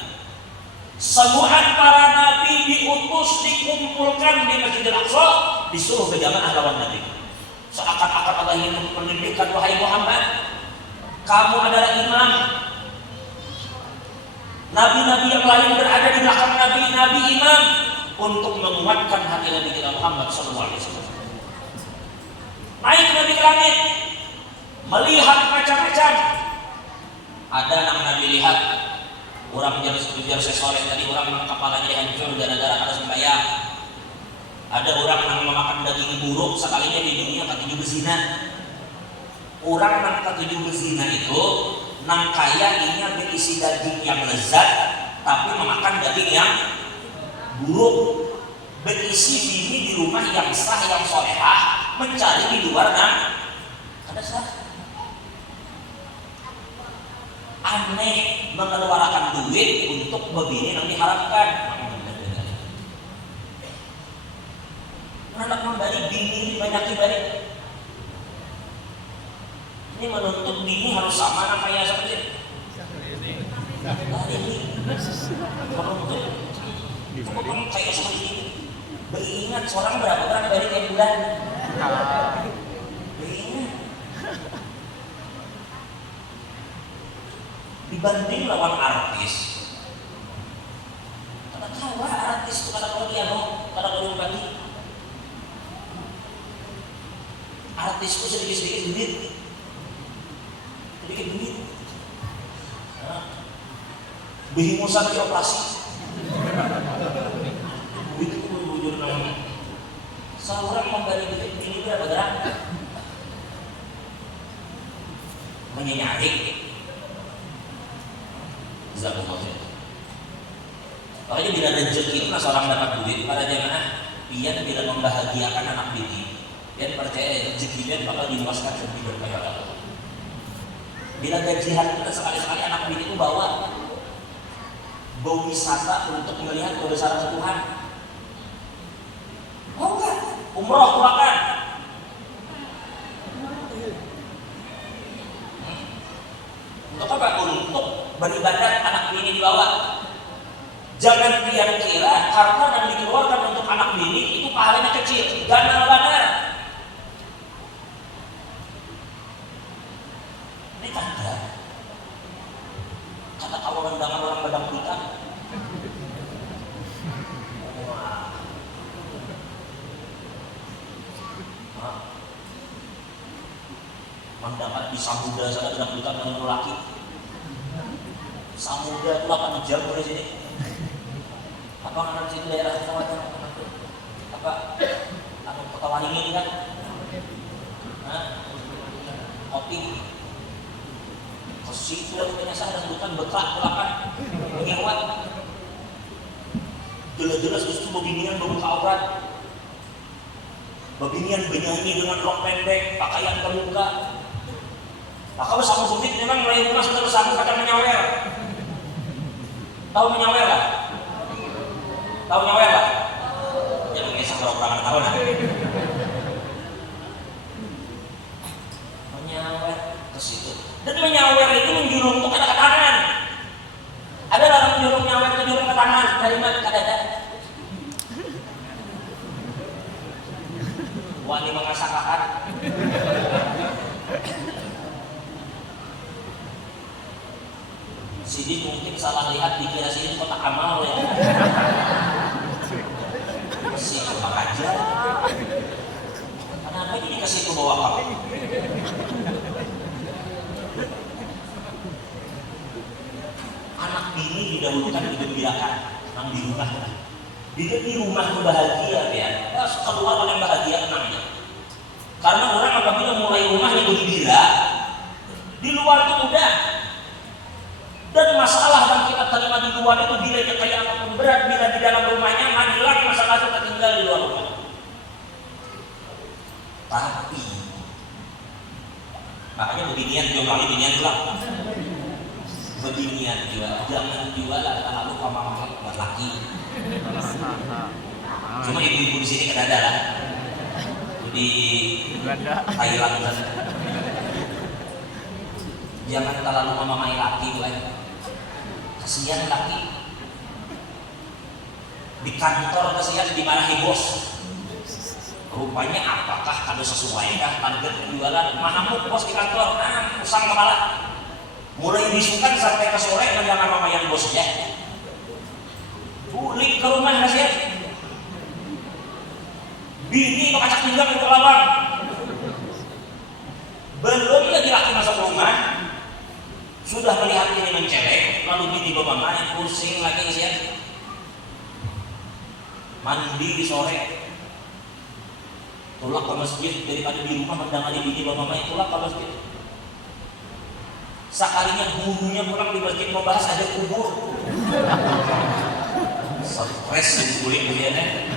Semua para nabi diutus dikumpulkan di Masjidil Aqsa, disuruh berjamaah lawan Nabi. Seakan-akan Allah ingin menunjukkan wahai Muhammad, kamu adalah imam. Nabi-nabi yang lain berada di belakang Nabi imam untuk menguatkan hati Nabi kita Muhammad SAW. Naik Nabi ke langit, melihat macam-macam. Ada yang Nabi lihat, orang menjadi sesoleh tadi, orang kepalanya hancur gara-gara ada sembahyang. Ada orang yang memakan daging buruk sekalinya di dunia ketujuh berzina. Orang yang ketujuh berzina itu nang kaya ini berisi daging yang lezat tapi memakan daging yang buruk. Berisi bini di rumah yang sah yang solehah, mencari di luar nang ada sah. Aneh mengeluarkan duit untuk bebini yang diharapkan. Anak membalik bini banyak balik. Ini menuntut bini harus sama kayak seperti ini. Menuntut kayak seperti ini. Beringat seorang berapa orang dari tiap bulan. Beringat. Dibanding lawan artis. Kata tahu artis itu kata kalau dia mau kata kalau bagi. Artisku sedikit-sedikit duit, nah, bihi musa di operasi, dari ini berapa gerak? Menyenyarik. Jazakumullah khair. Makanya bila rezeki itu seorang dapat duit, para jamaah pian bila membahagiakan anak bini, pian percaya rezekinya bakal diluaskan lebih berkali-kali. Bila gaji hari kita sekali-sekali anak bini itu bawa bau wisata untuk melihat kebesaran Tuhan. Mau nggak? Umroh kulakan. Untuk apa? Untuk beribadah anak bini dibawa. Jangan pian kira harta yang dikeluarkan untuk anak bini itu pahalanya kecil, ganal-ganal. Ini kata kalau rendangan orang badang kita. Mendapat di Samudra sana tidak bukan dengan laki. Samudra itu 8 jam dari sini. Apa anak situ daerah kawasan apa? Anu Kota Waringin kan? Kopi. Kosi sudah punya sadar bukan betlak kelakan menyewat. Jelas-jelas itu bebinian membuka aurat. Bebinian bernyanyi dengan rok pendek, pakaian terbuka. Nah kalau sama sulit memang mulai rumah sudah bersama kadang menyawer. Tahu menyawer lah? Tahu nyawer lah? Ya mungkin sampai orang tahu lah. Menyawer ke situ. Dan menyawer itu menjurung untuk ada ke tangan. Ada orang menjurung nyawer ke jurung ke tangan dari mana ke dada. Wani mengasakakan. Sidi mungkin salah lihat dikira sini kotak amal ya. Si kurang ajar. Kenapa ini ke situ bawa kamu? Anak bini didahulukan digembirakan, nang di rumah. Bila di rumah itu bahagia ya, keluar yang bahagia tenangnya. Karena orang apabila mulai rumahnya gembira, di luar itu udah. Dan masalah yang kita terima di luar itu bila dia kayak apapun berat, bila di dalam rumahnya hilang masalah itu tertinggal di luar rumah. Tapi makanya beginian jual beginian pulang. Beginian jual, jangan jual lalu pamang laki. Cuma ibu-ibu di sini kan ada lah. Di Thailand sana. Jangan terlalu memamai laki, kasihan laki. Di kantor kasihan dimarahi bos. Rupanya apakah kada sesuai kah target penjualan? Mahamut bos di kantor, usang kepala. Mulai disukan sampai ke sore mendengar mamayan bosnya. Ulik ke rumah kasihan. Bini kacak pinggang di lawang. Belum lagi laki masuk rumah, sudah melihat ini mencelek, lalu bini bawa main pusing lagi kasihan. Mandi di sore, tulak ke masjid daripada di rumah mendangani bini bawa main tulak ke masjid. Sekalinya gurunya pulang di masjid mau bahas ada kubur. Stres kulit beliannya.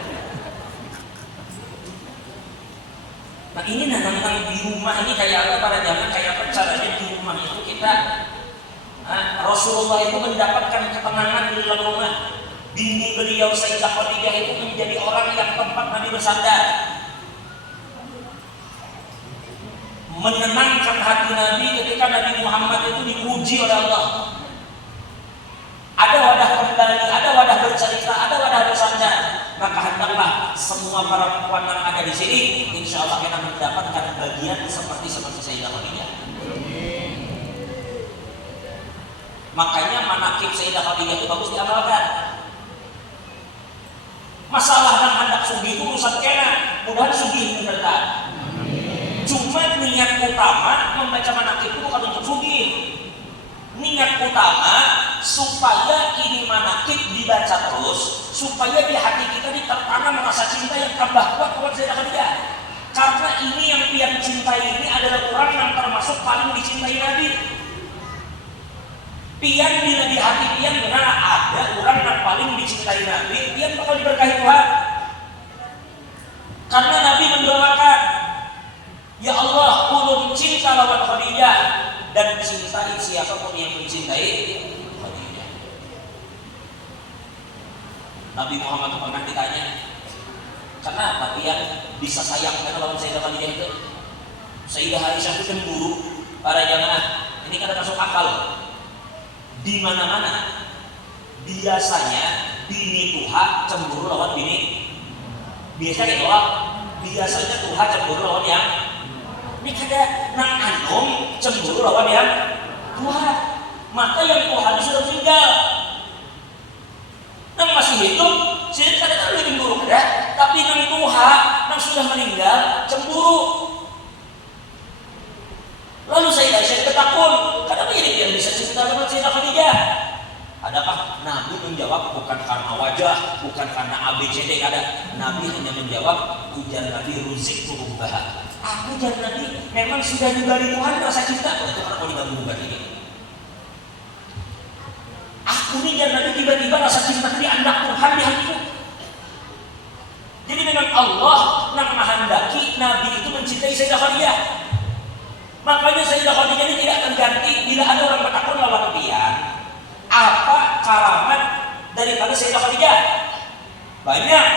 Nah ini tentang di rumah ini kayak apa para jamaah, kayak apa caranya di rumah itu kita Rasulullah itu mendapatkan ketenangan di dalam rumah. Bini beliau Sayyidah Khadijah itu menjadi orang yang tempat Nabi bersandar, menenangkan hati Nabi ketika Nabi Muhammad itu diuji oleh Allah. Ada wadah kembali, ada wadah bercerita, ada wadah bersandar. Maka hendaklah semua para perempuan yang ada di sini, insya Allah kita mendapatkan bagian seperti Sayyidah Khadijah. Makanya manakib Sayyidah Khadijah itu bagus diamalkan. Masalah dan hendak sugih itu urusan kena, mudah sugih benerkan. Cuma niat utama membaca manakib itu bukan untuk sugih. Niat utama supaya ini manakib dibaca terus, supaya di hati kita ditertanam rasa cinta yang tambah kuat kepada Sayyidah Khadijah. Karena ini yang pian cintai ini adalah orang yang termasuk paling dicintai Nabi. Pian bila di hati pian benar ada orang yang paling dicintai Nabi, pian bakal diberkahi Tuhan. Karena Nabi mendoakan, ya Allah, ulun cinta lawan Khadijah dan cintai siapapun yang mencintai Khadijah. Nabi Muhammad pernah ditanya, kenapa pian bisa sayangkan lawan Sayyidah Khadijah itu? Sayyidah Aisyah itu cemburu. Para jamaah, ini kan masuk akal. Di mana-mana biasanya bini tuha cemburu lawan bini. Biasanya gitu, biasanya tuha cemburu lawan yang ini kada nang anom cemburu lawan yang tuha. Maka yang tuha sudah meninggal, nang masih hidup sih kada tahu cemburu kada, tapi nang tuha nang sudah meninggal cemburu. Lalu Sayyidah Aisyah ketakut, kenapa ini dia bisa cinta dengan Sayyidah Khadijah? Adakah Nabi menjawab bukan karena wajah, bukan karena ABCD, kada. Nabi hanya menjawab, ujar Nabi ruzik berubah. Aku ujar Nabi memang sudah diberi Tuhan rasa cinta. Itu kenapa digabung ini? Aku nih ujar Nabi tiba-tiba rasa cinta di anak Tuhan di hatiku. Jadi memang Allah yang menghendaki Nabi itu mencintai Sayyidah Khadijah. Makanya Sayyidah Khadijah ini tidak terganti bila ada orang bertakun lawan pian. Apa karamat daripada Sayyidah Khadijah? Banyak,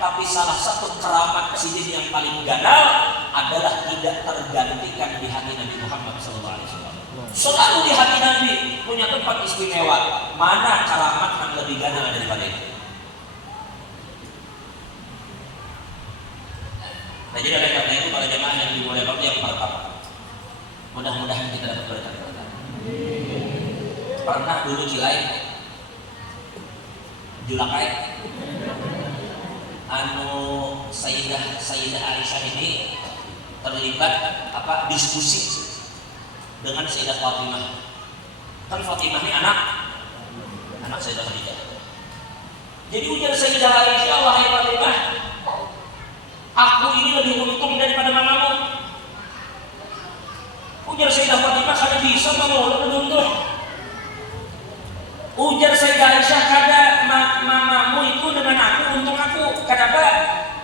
tapi salah satu karamat sidin yang paling ganal adalah tidak tergantikan di hati Nabi Muhammad SAW. Selalu di hati Nabi punya tempat istimewa. Mana karamat yang lebih ganal daripada itu? Nah, jadi oleh karena itu para jemaah yang dimuliakan yang pertama, mudah-mudahan kita dapat berkat. Pernah dulu Cilai Julakai Sayyidah Aisyah ini terlibat diskusi dengan Sayyidah Fatimah. Kan Fatimah ini anak Sayyidah Khadijah. Jadi ujar Sayyidah Aisyah, wahai Fatimah, aku ini lebih untung daripada mamamu. Ujar Sayyidah Fatimah, kada bisa mamamu lebih untung. Ujar Sayyidah Aisyah, kada mamamu itu dengan aku untung aku. Kenapa?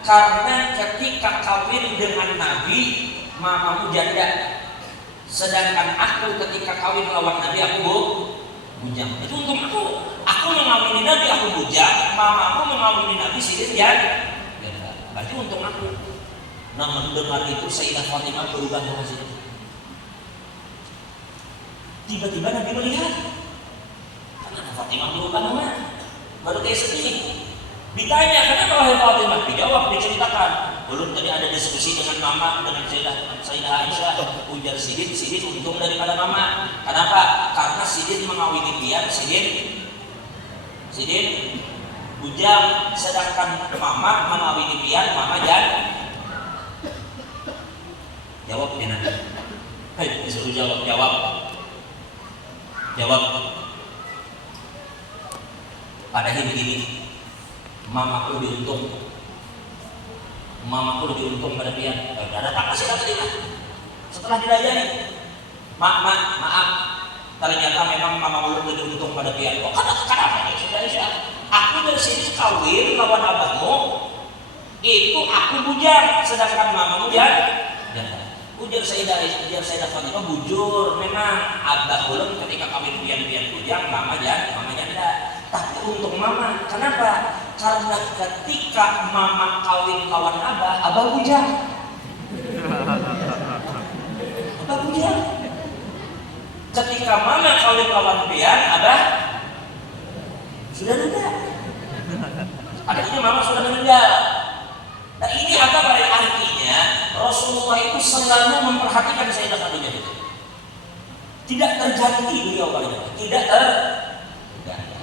Karena ketika kawin dengan Nabi, mamamu janda. Sedangkan aku ketika kawin lawan Nabi, aku bujang. Itu untung aku. Aku mengawini Nabi, aku bujang. Mamamu mengawini Nabi, sidin janda. Berarti untung aku. Nah, mendengar itu Sayyidah Fatimah berubah nasib. Tiba-tiba Nabi melihat, kenapa Fatimah berubah nama? Baru kayak sedih. Ditanya, kenapa wahai Fatimah? Dijawab, diceritakan. Belum tadi ada diskusi dengan mama, dengan Sayyidah Aisyah. Ujar sidin untung daripada mama. Kenapa? Karena sidin mengawini pian, sidin bujang, sedangkan mama mengawini pian, mama janda. Jawab dia nanti. Hei, disuruh jawab. Padahal begini, mamaku lebih untung pada pian. Ada tak kasih lagi setelah dilayani. Maaf, ternyata memang mamamu lebih untung pada pian. Oh, kenapa? Sudah. Aku dari sini kawin lawan abahmu, itu aku bujang, sedangkan mamamu janda. Ujar Sayyidah Fatimah, bujur memang abah ulun ketika kawin pian bujang, mama janda. Tapi untuk mama, kenapa? Karena ketika mama kawin lawan abah bujang. Abah bujang. Ketika mama kawin lawan pian, abah sudah meninggal. Artinya mama sudah meninggal. Nah, ini apa artinya? Rasulullah itu selalu memperhatikan Sayyidah Khadijah itu. Tidak terganti beliau tidak terganti.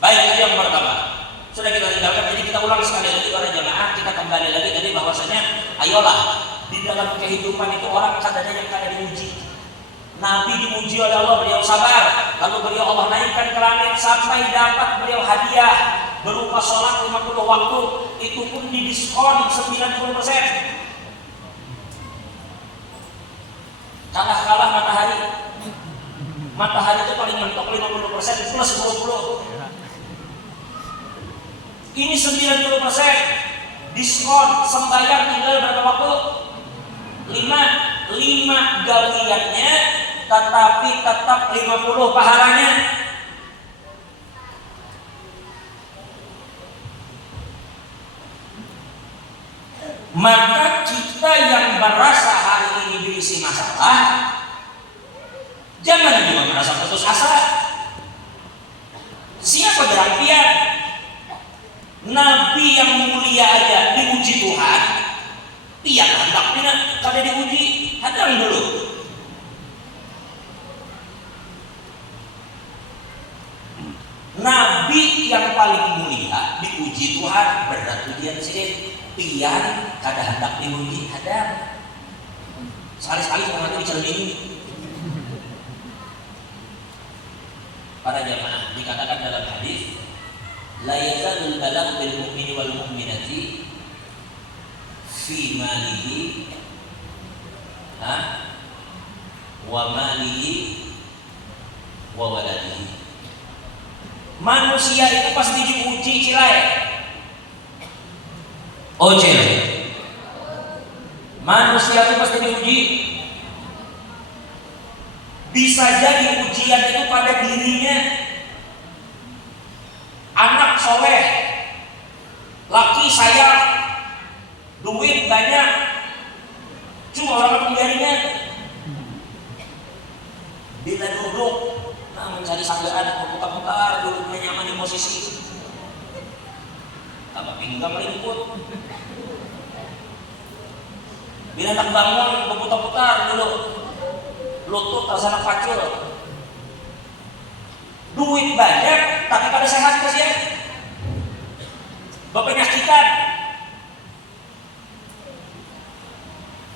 Baik, itu yang pertama. Sudah kita tinggalkan, jadi kita ulang sekali lagi para jemaah, kita kembali lagi tadi bahwasanya ayolah di dalam kehidupan itu orang kadang-kadang yang kada diuji. Nabi dimuji oleh Allah, beliau sabar, lalu beliau Allah naikkan ke langit sampai dapat beliau hadiah berupa sholat 50 waktu, itu pun didiskon 90%. Kalah matahari. Matahari itu paling mentok 50% plus 20. Ini 90%. Diskon sembahyang tinggal berapa waktu? 5 gawiannya, tetapi tetap 50 pahalanya. Maka kita yang merasa hari ini diisi masalah, jangan juga merasa putus asa. Siapa gerampian? Nabi yang mulia aja diuji Tuhan, pian hendaknya kada diuji, hadang dulu. Nabi yang paling mulia diuji Tuhan, berat ujian sih. Pian kada hendak diuji, hadang. Sekali-sekali sama nanti dicermin. Para jamaah, dikatakan dalam hadis, la yazalul balagh bil mu'mini wal mu'minati fi malihi wa malihi wa waladihi. Manusia itu pasti diuji cirai. Ojel. Manusia itu pasti diuji. Bisa jadi ujian itu pada dirinya. Anak soleh, laki sayang, duit banyak, cuma orang pembiarinnya. Bila duduk, mencari sanggaan, putar-putar, duduknya nyaman di posisi, tambah pinggang melingkut. Bila nak bangun, berputar-putar dulu, lutut terasa pacul. Duit banyak, tapi pada sehat kasihan. Berpenyakitan.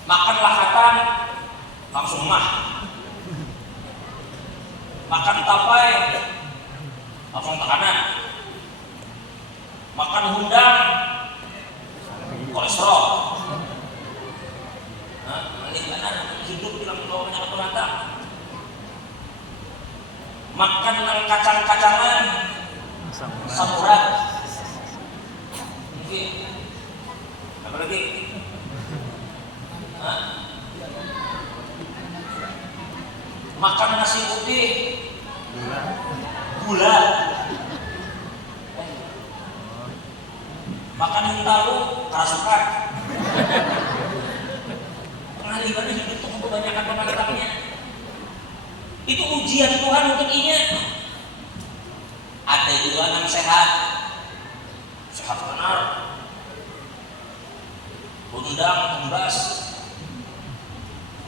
Makan lahatan, langsung mah. Makan tapai, langsung tekanan. Makan hundang, kolesterol. Hidup dalam bawah penyakit penantang. Makan dengan kacang-kacangan, samurat. Mungkin apa lagi? Makan nasi putih, gula. Makan hintalu, kerasukan. Pengalihan hidup itu kebanyakan penantangnya. Itu ujian Tuhan untuk ini. Ada juga yang sehat benar, undang, tumbas,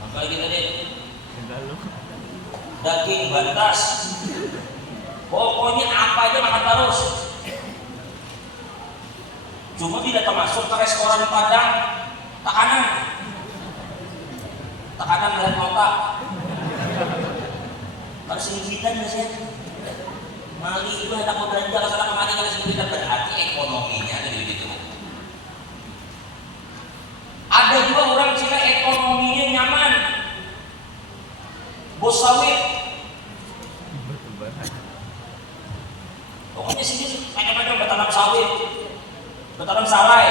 apa lagi tadi? Daging bantas. Pokoknya apa aja makan terus. Cuma tidak termasuk ke restoran Padang, tekanan melihat nota. Persingkitan nggak sih? Mali itu hendak mau belanja ke sana kemari kalau singkitan berarti ekonominya jadi begitu. Ada juga orang Cina ekonominya nyaman, bos sawit. Pokoknya sini macam-macam bertanam sawit, bertanam salai,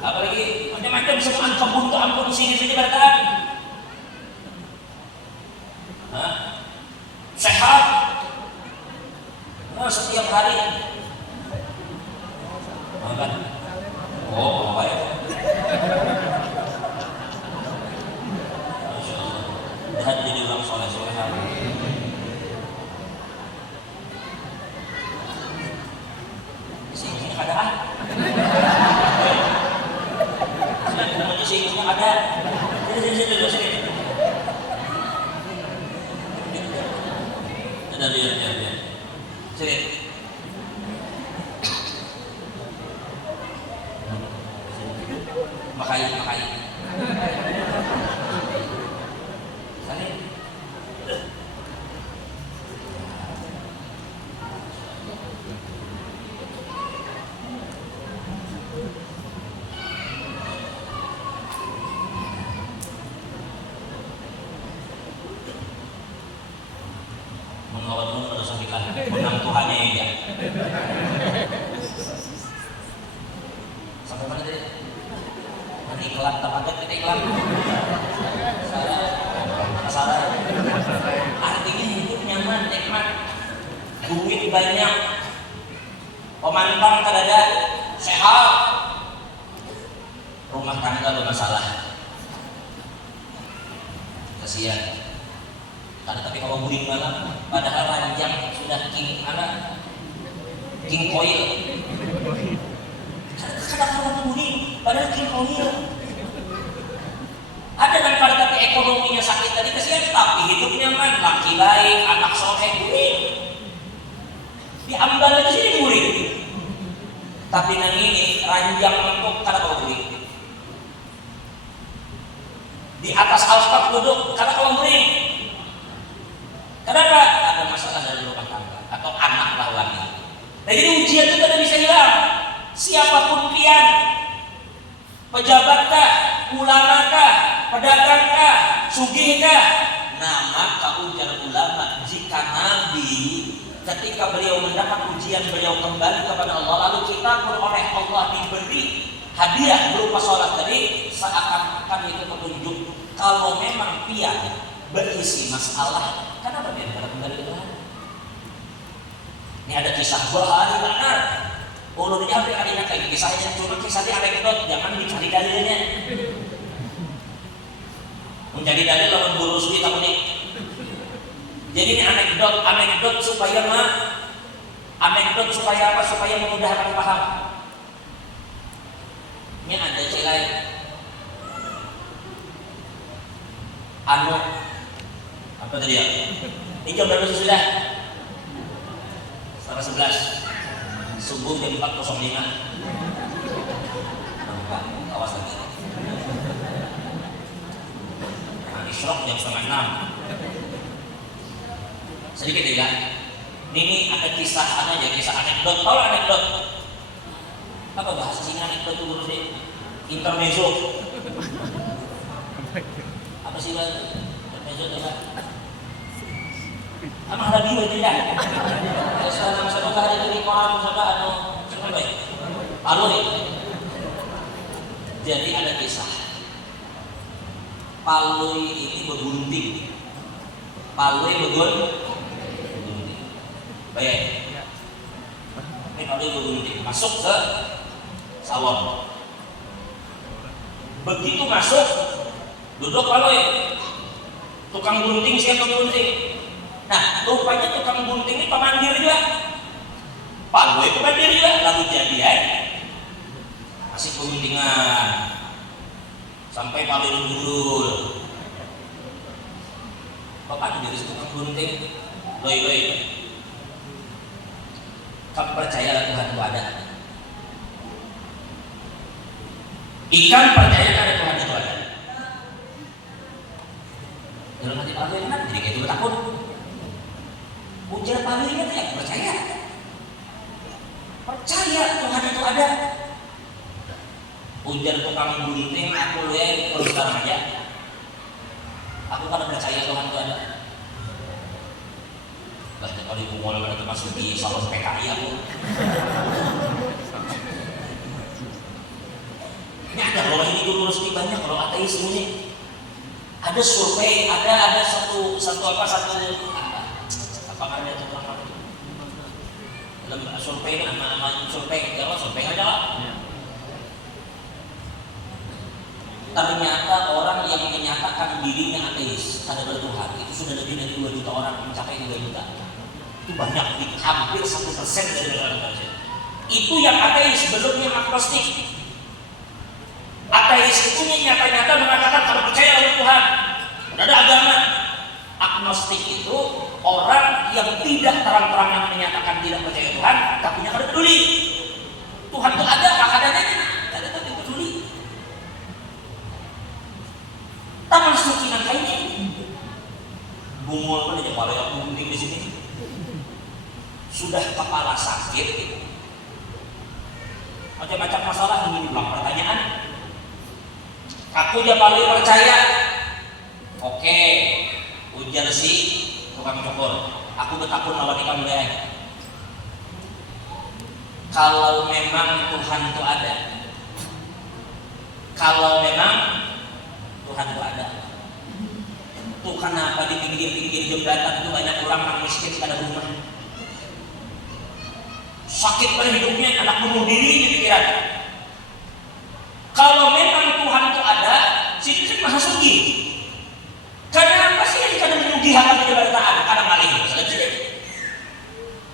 apalagi macam-macam semua kebun ke ampun sini bertanam. Sehat, setiap hari. Makan. Oh, apa ya? Lihat jadi orang soleh-solehan. Sini ada. Sini ada. Sini. Ada lihat. Sini. Makai. Sini. Tuhannya ya. Sampai mana tadi? Nanti iklan, tapagat kita iklan. Saya penasaran. Artinya hidup nyaman, nikmat, duit banyak, pemantang kadada, sehat, rumah tangga bermasalah. Kasihan. Karena tapi kalau murid malam, padahal ranjang sudah king anak, king coil. Kadang kalau murid, padahal king coil. Ada yang pada tapi ekonominya sakit tadi kasihan, tapi hidupnya nyaman, laki baik, anak soleh murid. Diambil aja sini murid. Tapi yang ini ranjang untuk kada kalau murid. Di atas alfab duduk kada kalau murid. Kenapa? Ada masalah dalam rumah tangga atau anak lah lagi. Nah jadi ujian itu tidak bisa hilang. Siapapun pian, pejabatkah, ulamakah, pedagangkah, sugihkah, nama kau ujar ulama. Jika Nabi ketika beliau mendapat ujian beliau kembali kepada Allah, lalu kita pun oleh Allah diberi hadiah berupa sholat tadi, seakan-akan itu petunjuk kalau memang pian berisi masalah. Kenapa dia pada kembali ke Tuhan? Ini ada kisah Bukhari benar. Ulun ini hampir ada kayak kisahnya, cuma kisahnya anekdot, jangan dicari dalilnya. Mencari dalil lawan guru suci tamu nih. Jadi ini anekdot supaya anekdot supaya apa? Supaya memudahkan paham. Ini ada cilai. Apa tadi ya? Ini jam berapa sudah? Setengah 11. Subuh jam 4.05. Nampak, awas lagi. Nah, Isyraq jam setengah 6. Sedikit ya. Ini ada kisah aja, kisah anekdot. Tahu anekdot? Apa bahasa sini anekdot itu dulu sih? Intermezzo. Apa sih bahasa? Intermezzo itu kan? Amah radio itu ya. Sekarang saya buka hari ini koran saya semua baik. Lalu nih. Jadi ada kisah. Palui ini bergunting. Palui bergunting. Baik. Ini palui bergunting. Masuk ke salon. Begitu masuk, duduk palui. Tukang gunting siapa gunting? Nah, rupanya tukang gunting ini pemandir juga. Pak gue pemandir juga, lalu jadian masih guntingan sampai paling gundul. Bapak jadi tukang gunting, loi. Kamu percayalah Tuhan itu ada. Ikan percaya ada Tuhan itu ada. Dalam hati Pak gue enak, jadi kayak itu takut. Ujar palingnya ya percaya Tuhan itu ada. Ujar tukang gunting aku lihat terus terang aja. Aku kan percaya Tuhan itu ada. Lah kalau ibu mau itu masuk di salon PKI aku. Ini ada loh ini guru resmi banyak kalau ateis ini. Ada survei, ada satu apa namanya itu dalam survei nama survei jawab survei aja lah. Ternyata orang yang menyatakan dirinya ateis ada bertuhan itu sudah lebih dari 2 juta orang, mencapai 2 juta. Itu banyak, hampir 1% dari orang Indonesia. Itu yang ateis, belum yang agnostik. Ateis itu nyata-nyata mengatakan kalau percaya oleh Tuhan, ada agama. Agnostik itu orang yang tidak terang-terangan menyatakan tidak percaya Tuhan, tapi yang ada peduli. Tuhan itu ada, adanya ada tapi peduli. Taman suci nang kainnya. Bungul mana aja kalau yang gunting di sini. Sudah kepala sakit. Macam-macam masalah ini diulang pertanyaan. Aku aja paling percaya. Oke. Ujar si tukang cukur, aku betakun lawan ikan mulai. kalau memang Tuhan itu ada. Kalau memang Tuhan itu ada. Tuh kenapa di pinggir-pinggir jembatan itu banyak orang miskin pada rumah. Sakit pada hidupnya, anak bunuh diri di pikiran. Kalau memang Tuhan itu ada, situ kan maha sugi. Karena apa sih yang kadang menyugihakan pada barataan, kadang malih.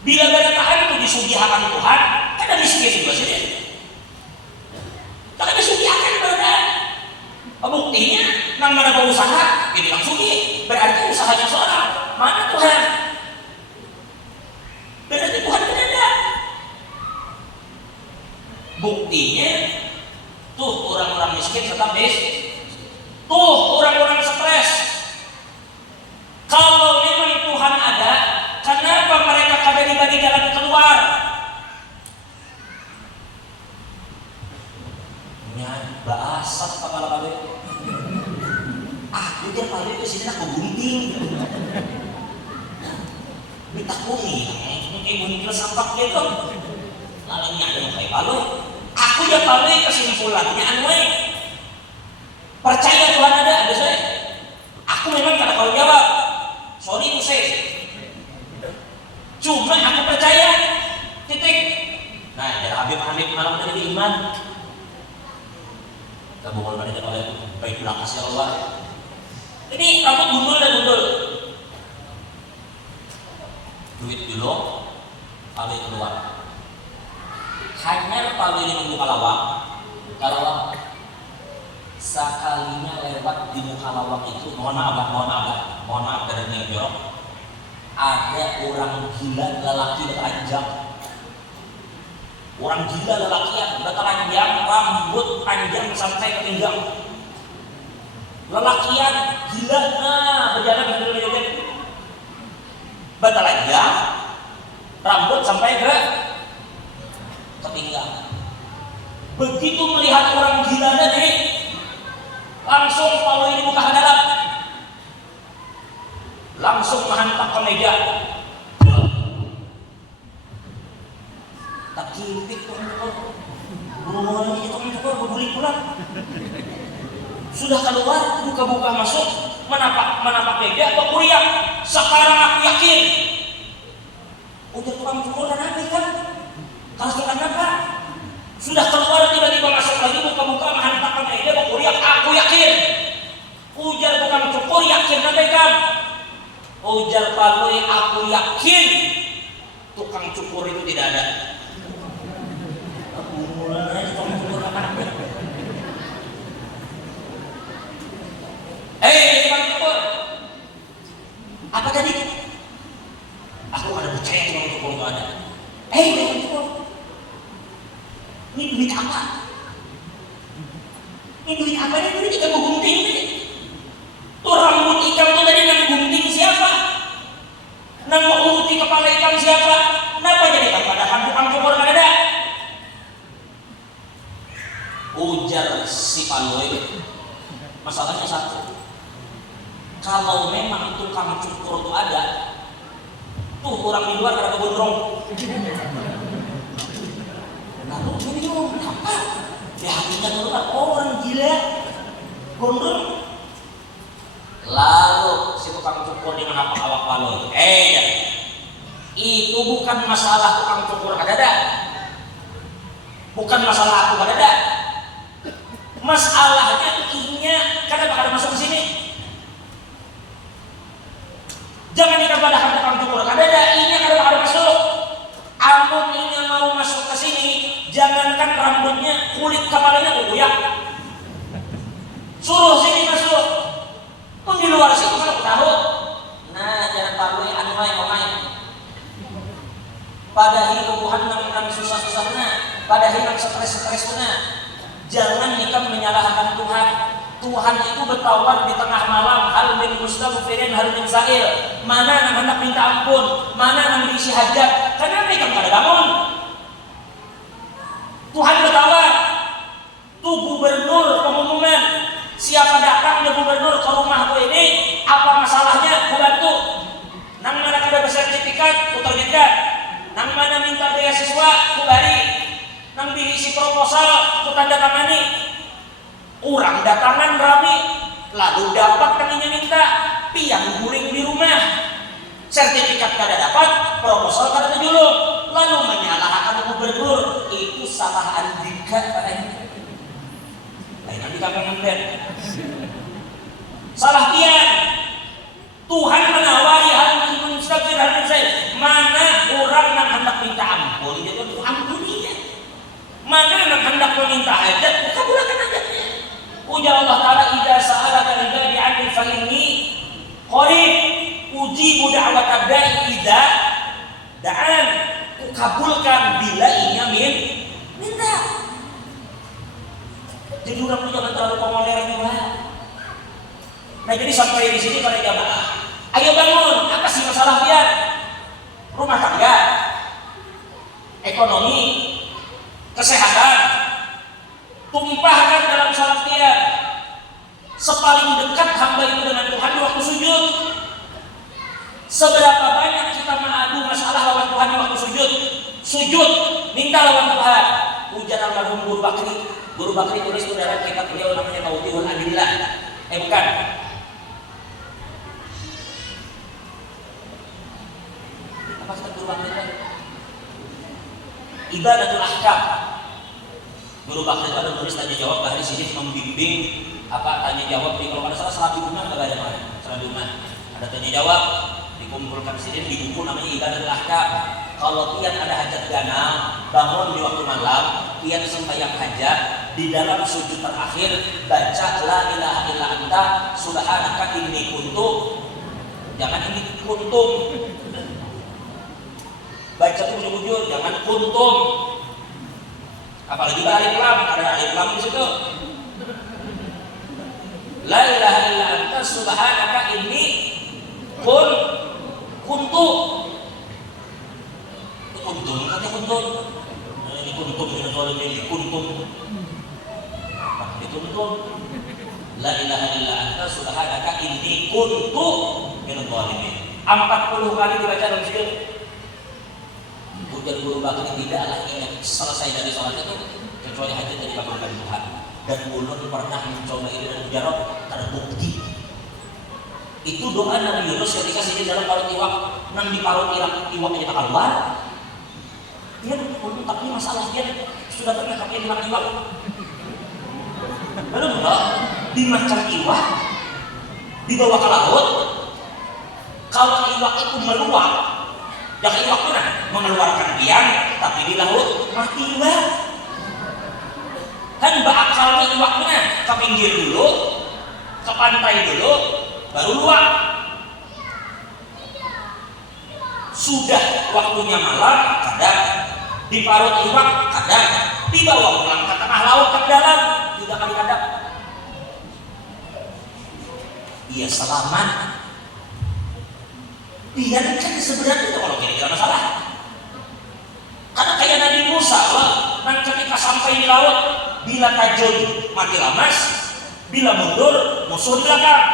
Bila barataan itu disugihakan Tuhan, kadang miskin juga sih. Kadang disugihakan barataan. Buktinya, nang mana berusaha, jadi langsung berarti usahanya seorang. Mana Tuhan? Berarti Tuhan tidak ada. Buktinya, tuh orang-orang miskin tetap tuh orang-orang stres. Kalau memang Tuhan ada, kenapa mereka kada dibagi jalan keluar? Basah kepala balik. Aku tiap hari ke sini aku gunting. Minta kuning, kayak gunting sampak gitu. Lalu ada yang kayak balu. Aku tiap hari kesimpulannya anway. Percaya Tuhan ada saya. Aku memang kada kalau jawab. Sorry Musik. Cuma aku percaya. Titik. Nah, dari Habib malam tadi iman. Kabulkan kita oleh baiklah kasih Allah. Ini rambut gundul dan gundul. Duit dulu, paling keluar. Hanya paling di muka lawak. Kalau sekalinya lewat di muka lawak itu, mohon maaf dari yang jorok. Ada orang gila lelaki telanjang. Orang gila lelakian, telanjang, rambut panjang sampai ke pinggang. Lelakian, gila, berjalan ke joget. Telanjang, rambut sampai ke pinggang. Begitu melihat orang gila tadi, langsung kalau ini buka dalam, langsung menghantam ke meja. Tak kimpik tuh ngomong itu berguling pulang. Sudah keluar, buka-buka masuk, menapak meja, kok kuriang. Sekarang aku yakin. Udah tukang cukur dan apa kan? Kasukan apa? Sudah keluar tiba-tiba masuk lagi, buka-buka menghantam meja, kok kuriang. Aku yakin. Ujar tukang cukur yakin nanti kan? Ujar palui aku yakin. Tukang cukur itu tidak ada. Tukang cukur. Apa tadi? Aku ada percaya tukang cukur itu ada. Tukang cukur. Ini duit apa? Ini duit apa? Ini duit ikan gunting. Tuh rambut ikan itu tadi yang gunting siapa? Nang menguruti kepala ikan siapa? Kenapa jadi pada tukang cukur kan ada? Ujar si Paloi, masalahnya satu. Kalau memang tukang cukur itu ada, tuh orang di luar kada gondrong. Lalu ini apa? Di hatinya tuh orang gila, gondrong. Lalu si tukang cukur di mana awak Paloi? Itu bukan masalah tukang cukur kada. Bukan masalah aku kada. Masalahnya inya karena bakal masuk ke sini. Jangan dikabar tukang cukur. Kada inya kada bakal masuk. Ampun inya mau masuk ke sini, jangankan rambutnya, kulit kepalanya goyak. Suruh sini masuk. Pun di luar situ mana aku tahu. Nah, jangan tahu yang anu main. Pada hidupan nang susah-susahnya, pada hidup stres-stresnya. Jangan nikah menyalahkan Tuhan. Tuhan itu bertawar di tengah malam, hal min mustaghfirin, hal min sa'il. Mana yang hendak minta ampun, mana yang diisi hajat. Kenapa nikah pada bangun? Tuhan bertawar. Tuh gubernur pengumuman, siapa datang ke gubernur ke rumahku ini, apa masalahnya, ku bantu. Nang mana kada bersertifikat, ku terbitkan. Nang mana minta beasiswa, ku bari. nang diisi proposal ku tanda tangani, urang datangan rami, lalu dapat kaminya minta piang guling di rumah, sertifikat kada dapat, proposal kada terjuluk, lalu menyalahkan gubernur. Itu salah andika Pak. Lain andika pengen salah pian. Tuhan menawari hal mustaqir hal saya. Mana orang yang hendak minta ampun, dia tuh ampuninya. Mana yang hendak meminta hajat, kabulkan hajatnya. Ujar Allah Taala, "Idza sa'alaka ibadi 'anni fa inni qarib ujibu da'watad da'i idza da'an." Kabulkan bila ia minta. Jadi orang tuh jangan terlalu pengoleran juga. Nah, jadi sampai di sini para jamaah, ayo bangun. Apa sih masalah dia? Rumah tangga, ekonomi, kesehatan, tumpahkan dalam salat dia. Sepaling dekat hamba itu dengan Tuhan di waktu sujud. Seberapa banyak kita mengadu masalah lawan Tuhan di waktu sujud? Sujud, minta lawan Tuhan. Ujar almarhum Guru Bakri. Guru Bakri tulis itu dalam kitab beliau namanya Tawdihul Adillah. Bukan. Apa kitab Guru Bakri itu? Ibadatul Ahkam. Guru Bakri itu ada tulis tanya jawab bahari sini membimbing tanya jawab di kalau ada salah di rumah enggak ada mana. Salah di rumah. Ada tanya jawab dikumpulkan sini di buku namanya Ibadatul Ahkam. Kalau pian ada hajat ganal, bangun di waktu malam, pian sembahyang hajat, di dalam sujud terakhir baca la ilaha illa anta subhanaka inni kuntu. Jangan ini kuntum. Baca tuh jujur, jangan kuntum. Apalagi alif lam, ada alif lam di situ. La ilaha illa anta subhanaka inni kuntu. Kuntum, katanya kuntum. Ini kuntum, ini soal ini kuntum. Kuntum. La ilaha illa anta subhanaka inni kuntu minadh dhalimin. 40 kali dibaca dalam sujud. Ujar Guru Bakri tidaklah ingat selesai dari sholat itu kecuali hajat yang dikabulkan Tuhan. Dan ulun pernah mencoba ini dan mujarab terbukti. Itu doa Nabi Yunus ketika sini dalam parut iwak, nang di parut iwaknya kita keluar. Dia untuk tapi masalah dia sudah pernah kami dimakan iwak. Lalu dimakan iwak, dibawa ke laut. Kalau iwak itu meluap, yang iwak itu mengeluarkan biang, tapi di laut mati iwak. Kan bakalnya iwaknya ke pinggir dulu, ke pantai dulu, baru luap. Sudah waktunya malam, kadang diparut iwak, kadang dibawa pulang ke tengah laut ke dalam, tidak kali kadang. Ia selamat. Biarkan sebenarnya kalau kira-kira masalah. Karena kayak Nabi Musa, nanti ketika sampai di laut, bila tajud mati lamas, bila mundur musuh di belakang.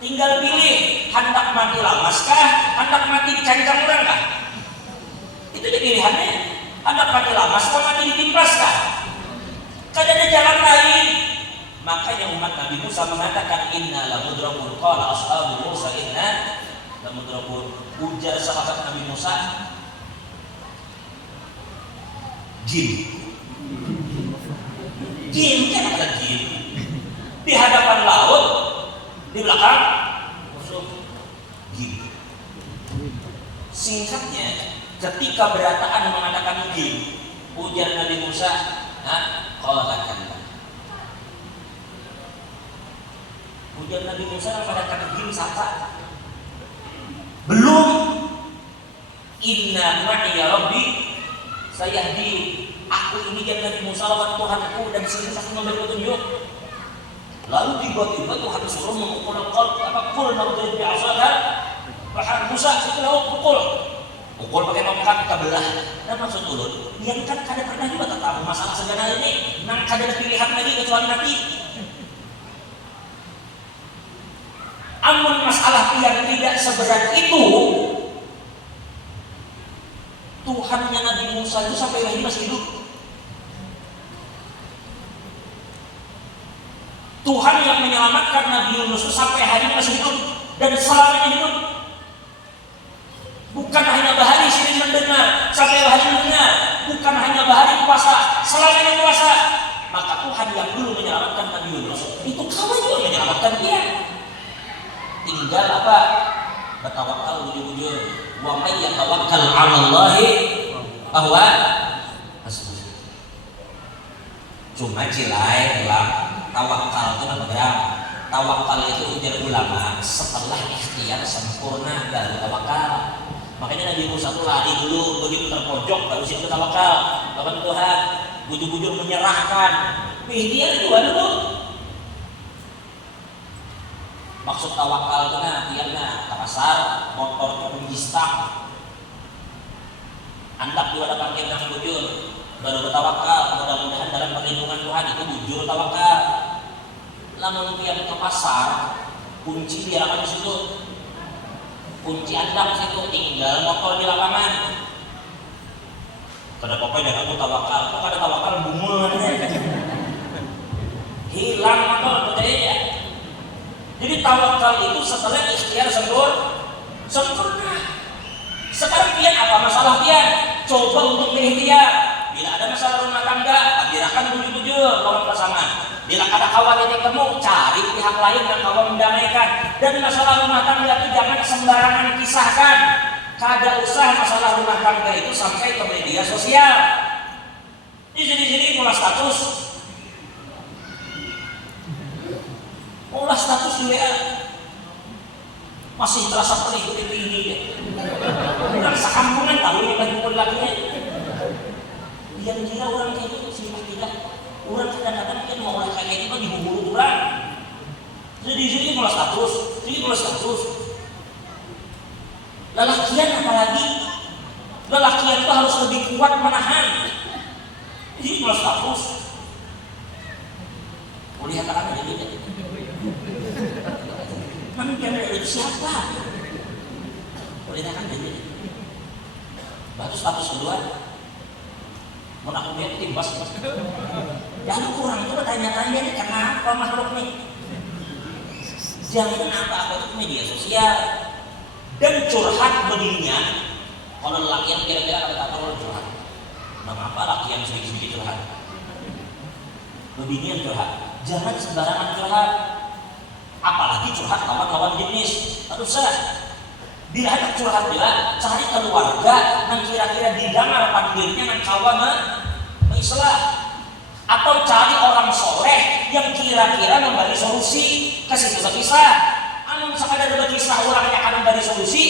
Tinggal pilih, hendak mati lamaskah, hendak mati dicancang orang kah? Itu jadi pilihannya. Hendak mati lamas, atau mati ditimpaskah? Kan ada jalan lain. Makanya umat Nabi Musa mengatakan inna lamudrakun qala ashabu Musa inna lamudrakun. Ujar sahabat Nabi Musa, jin kan ada jin di hadapan laut, di belakang musuh jin. Singkatnya, ketika berataan mengatakan jin, ujar Nabi Musa, qalakan. Ujar Nabi Musa mengatakan jin siapa? Belum. Inna ma'iya rabbi sayahdi. Aku ini jadi Nabi Musa lawan Tuhanku dan sering memberi petunjuk. Lalu tiba-tiba Tuhan suruh memukul kul naudhu bi'asaka bahar Musa itu laut pukul pakai tongkat kita belah. Dan maksud ulun, yang kan kada pernah juga tentang masalah sejarah ini, nang kada ada pilihan lagi kecuali mati. Amun masalah yang tidak seberat itu, Tuhannya Nabi Musa itu sampai hari masih hidup. Tuhan yang menyelamatkan Nabi Yunus itu sampai hari ini masih hidup dan selamanya hidup. Bukan hanya bahari sering mendengar, sampai bahari mendengar. Bukan hanya bahari puasa, selamanya puasa. Maka Tuhan yang dulu menyelamatkan Nabi Yunus, itu kamu juga menyelamatkan dia. Tinggal apa? Bertawakal bujur-bujur. Wa may yatawakkal 'ala Allahi bahwa cuma cilai bilang tawakal itu nama gram. Tawakal itu ujar ulama setelah ikhtiar sempurna baru tawakal. Makanya Nabi Musa itu lari dulu, begitu terpojok baru situ tawakal. Kapan Tuhan bujur-bujur menyerahkan. Ikhtiar juga dulu. Maksud tawakal itu tiarna ke pasar, motor ke pengistak. Andak juga ada pakai yang bujur, baru bertawakal. Mudah-mudahan dalam perlindungan Tuhan itu bujur tawakal. Lamun tiar ke pasar, kunci di halaman situ. Kunci andak situ, tinggal motor di lapangan. Kada pokoknya aku tawakal, kok kada tawakal bungun. Hilang motor percaya. Jadi tawakal itu setelah ikhtiar sempurna. Sekarang pian apa masalah pian? Coba untuk berikhtiar. Bila ada masalah rumah tangga, bicarakan bujur-bujur lawan pasangan. Bila ada kawan yang ketemu, cari pihak lain yang kawan mendamaikan. Dan masalah rumah tangga itu jangan sembarangan kisahkan. Kada usah masalah rumah tangga itu sampai ke media sosial. Di sini mulai status. Mulai status di WA. Masih terasa perih ini ya. Orang sekampungan tahu yang lagi pukul lakinya. Dia kira orang kayak gitu sih tidak. Orang kadang-kadang kan mau orang kayak gitu dihubungi orang. Jadi di sini mulai status, Lelakian apalagi? Lelakian itu harus lebih kuat menahan. Jadi mulai status. Boleh katakan ada beda. Mana dia dari siapa? Boleh katakan ada beda. Baru status kedua. Mau aku lihat timbas. Jangan kurang itu bertanya-tanya nih kenapa makhluk nih? Jangan kenapa apa itu media sosial dan curhat beginian. Kalau laki yang kira-kira kalau tak tahu curhat, nama apa laki yang sedikit-sedikit curhat? Beginian curhat, jangan sembarangan curhat. Apalagi curhat lawan-lawan jenis, tak usah. Bila ada curhat bila cari keluarga yang kira-kira didengar panggilnya yang kawan mengislah. Atau cari orang soleh yang kira-kira memberi solusi ke kisah. Anu sekadar bagi kisah orang yang akan memberi solusi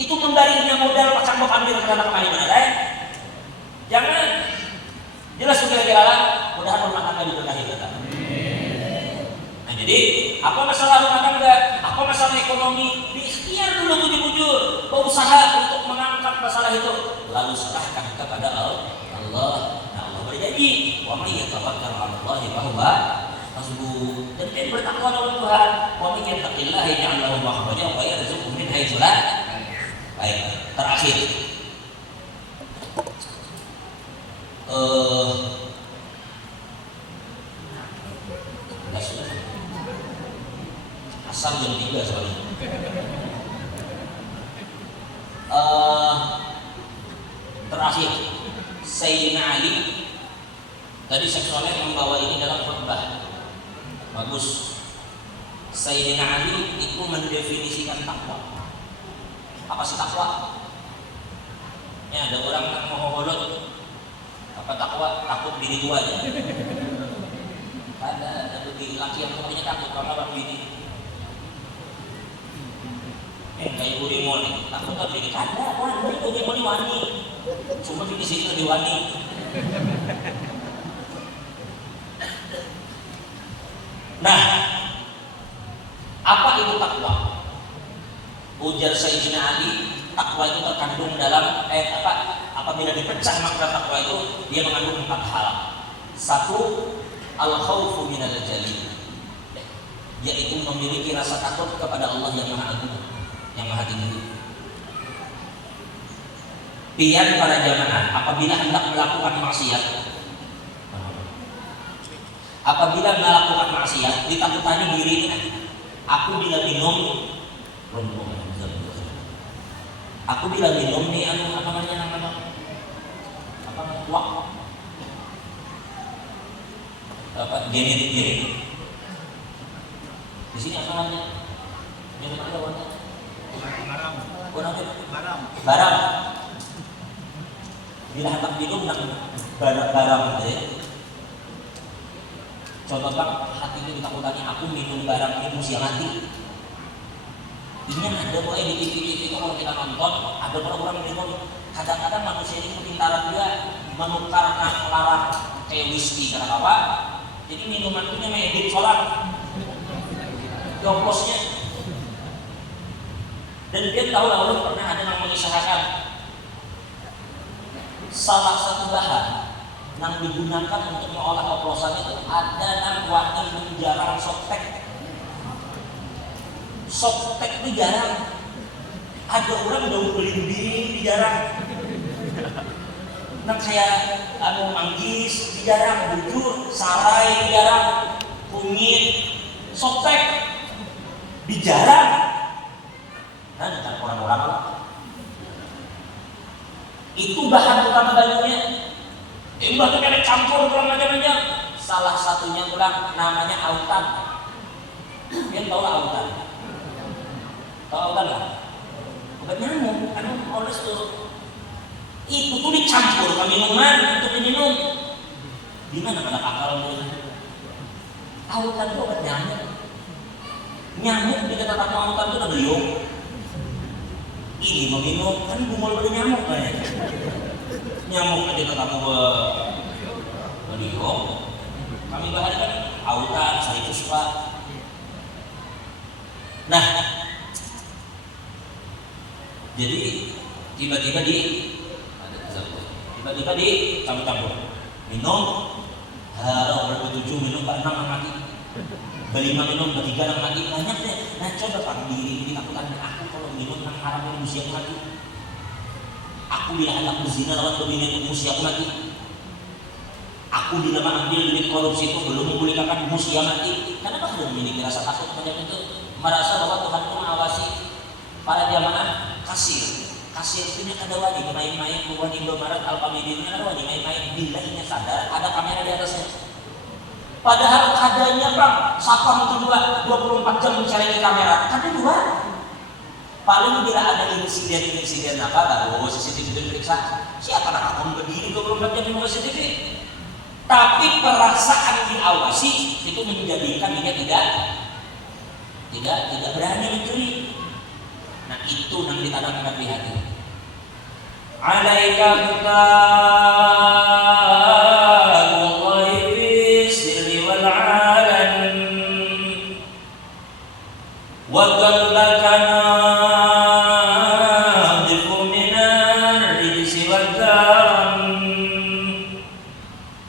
itu memberinya modal pacak ambil ke dalam kemana mana jangan jelas kira-kira mudahan rumah tangga diberkahi kita. Nah jadi apa masalah rumah tangga, apa masalah ekonomi diikhtiar dulu bujur-bujur berusaha untuk mengangkat masalah itu lalu serahkan kepada Allah. Berjanji, wa may yatawakkal 'ala Allahi fa huwa hasbuh. Dan dia bertakwa kepada Tuhan. Wa may yattaqillaha yaj'al lahu makhraja wa yarzuqhu min haitsu la baik. Terakhir. Asal jam 3 soalnya. Terakhir, Sayyidina Ali tadi seksualnya membawa ini dalam khutbah. Bagus. Sayyidina Ali itu mendefinisikan takwa. Apa sih takwa? Ya ada orang yang mau holot. Apa takwa? Takut bini tua aja. Ada lebih laki yang punya takut kalau orang bini. Kayak ibu limoni, takut tak bini kada. Wah, ibu limoni wani. Cuma di situ di wani. Nah, apa itu takwa? Ujar Sayyidina Ali, takwa itu terkandung dalam apabila dipecah makna takwa itu dia mengandung 4 hal. 1, al-khaufu minal jalil, yaitu memiliki rasa takut kepada Allah yang Maha Agung, yang Maha Tinggi. Pian para jamaah apabila hendak melakukan maksiat apabila melakukan maksiat ditakutani diri, aku bila minum aku bila minum nih apa namanya wah apa genetik di sini apa namanya yang ada warna barang bila hendak minum nang barang gitu ya. Contoh bang, hati ini ditakutani aku minum barang ini mesti mati. Ini ada mulai di TV itu kalau kita nonton ada orang minum. Kadang-kadang manusia ini pintar juga menukarkan larang kayak whisky karena apa? Jadi minuman itu medit sholat, joplosnya. Dan dia tahu lalu pernah ada yang mengisahkan salah satu bahan yang digunakan untuk mengolah oplosan itu ada yang wangi jarang softtek. Softtek itu jarang. Ada orang udah belimbing jarang. Nah kayak manggis jarang, bujur, sarai jarang, kunyit, softtek dijarang. Nah dengan orang-orang itu bahan utama bajunya. Batu kena campur kurang macam-macam. Salah satunya kurang namanya autan. Kalian tahu lah autan? Tahu autan lah? Obat nyamuk, kan oles tuh. Itu tuh dicampur ke minuman untuk diminum. Gimana pada akal itu? Autan itu obat nyamuk. Nyamuk di kata autan itu ada liung. Ini mau minum kan gumul pada nyamuk kayaknya. Nyamuk aja tetap beliau. Kami bahagikan autan, saya puspa. Nah, jadi tiba-tiba campur-campur minum, orang bertujuh minum, berenam mati, berlima minum, bertiga mati, banyak deh. Nah coba pak diri ini takutan aku kalau minum yang haram ini mesti mati. Aku bila anak berzina lawan pembinaan mesti aku mati. Aku bila mengambil duit korupsi itu belum memulihkan mesti mati. Kenapa harus memiliki rasa takut macam itu? Merasa bahwa Tuhan itu mengawasi para jamaah kasir. Kasir punya ada wajib main-main bukan Indomaret Alfamidi ada wajib main-main bila ini sadar ada kamera di atasnya. Padahal adanya bang sapam itu 24 jam mencari kamera. Ada dua. Paling bila ada insiden apa baru CCTV diperiksa. Siapa nak akan berdiri 24 jam di CCTV? Tapi perasaan diawasi itu menjadikan dia tidak berani mencuri. Nah itu yang ditanamkan di hati. Alaika billahi fi sirri wal alam wa qalbaka nadifu minar rijsi wal karam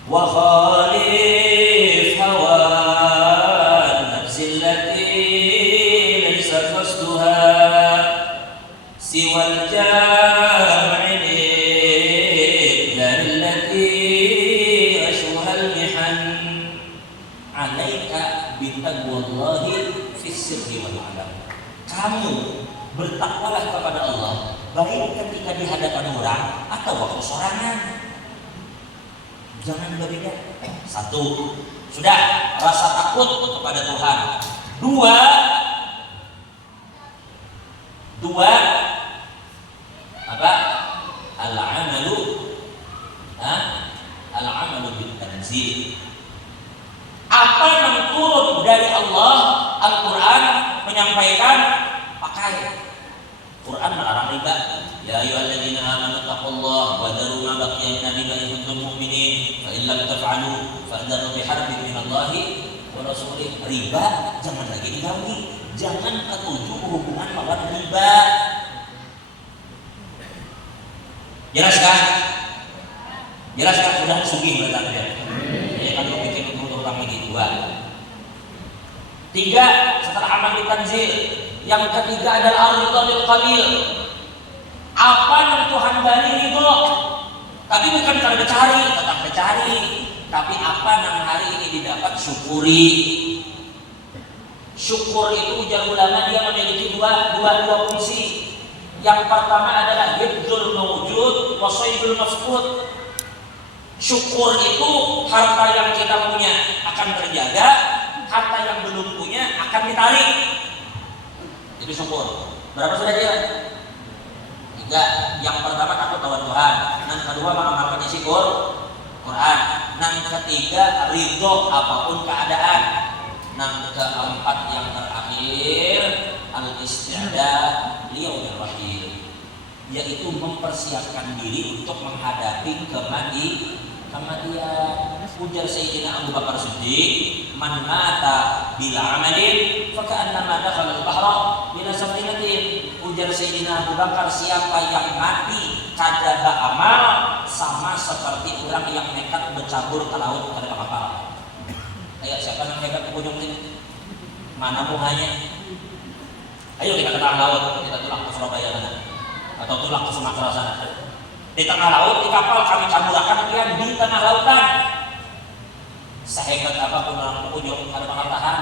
wa khalif hawa nafsi allati laysa qasduha siwal jami'i allati ashwahal mihan alaika bitaqwallahi fis sirri wal alam. Kamu bertakwalah kepada Allah baik ketika di hadapan orang atau waktu sorangan. Jangan berbeda. Satu, sudah rasa takut kepada Tuhan. Dua apa? Al-amalu bil tanzil. Apa yang turun dari Allah, Al-Quran menyampaikan pakai. Quran melarang riba. Ya ayyuhalladzina amanu taqullaha wa dharu ma baqiya min riba in kuntum mu'minin fa in lam taf'alu fa'dharu biharbin minallahi wa rasulih. Riba jangan lagi digauli. Jangan ketujuh hubungan lawan riba. Jelaskan? Jelaskan sudah sugih berarti ya. Ya kalau bikin utang lagi dua. Tiga, setelah amal ditanzil. Yang ketiga adalah ar-ridha bil qalil. Apa yang Tuhan beri ridho. Tapi bukan kalau dicari, tetap dicari. Tapi apa yang hari ini didapat, syukuri. Syukur itu ujar ulama dia memiliki dua fungsi. Yang pertama adalah hifdzul mawjud wa shaydul mafqud. Syukur itu harta yang kita punya akan terjaga, harta yang belum punya akan ditarik. Itu syukur. Berapa sudah dia? 3. Yang pertama takut lawan Tuhan. Yang kedua mengamalkan isi Quran. Yang ketiga ridho apapun keadaan. Yang keempat yang terakhir al-isti'dad liyaumil wahid, yaitu mempersiapkan diri untuk menghadapi kematian. Ujar Sayyidina Abu Bakar Siddiq, man mata bila amalin faka'annama dakhala al-bahra bila safinatin. Ujar Sayyidina Abu Bakar, siapa yang mati kada amal sama seperti orang yang nekat bercabur ke laut kada kapal. Ayo, siapa yang nekat ke ujung sini? Mana muhanya? Ayo kita ke tengah laut, kita tulang ke Surabaya sana, atau tulang ke Sumatera sana. Di tengah laut, di kapal kami caburakan kalian di tengah lautan. Sehebat apapun orang ujung ada bakal tahan.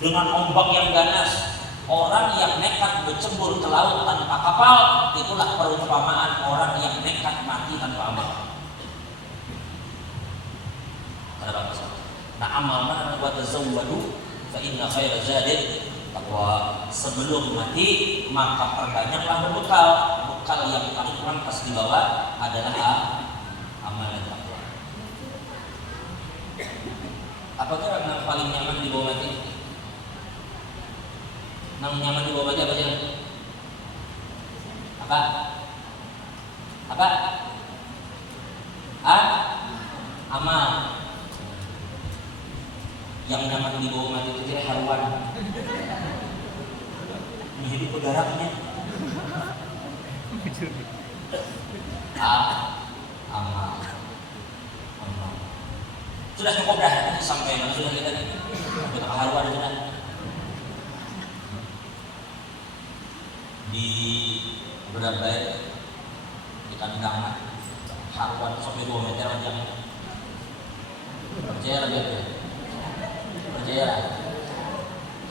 Dengan ombak yang ganas, orang yang nekat bercebur ke laut tanpa kapal, itulah perumpamaan orang yang nekat mati tanpa amal. Nah, amal mana wa tazawwadu fa inna khairaz zadi taqwa. Sebelum mati maka perbanyaklah berbekal. Bekal yang paling pantas dibawa adalah amal dan takwa. Apa kira yang paling nyaman di bawah mati? Yang nyaman di bawah mati apa sih? Apa? Amal. Yang nyaman di bawah mati itu tidak haruan. Menjadi pegaraknya. Amal. Sudah cukup dah sampai mana sudah kita nih? Kita haruan sudah. Di berapa di kandangan haruan sampai 2 meter panjangnya. Percaya lagi. Percaya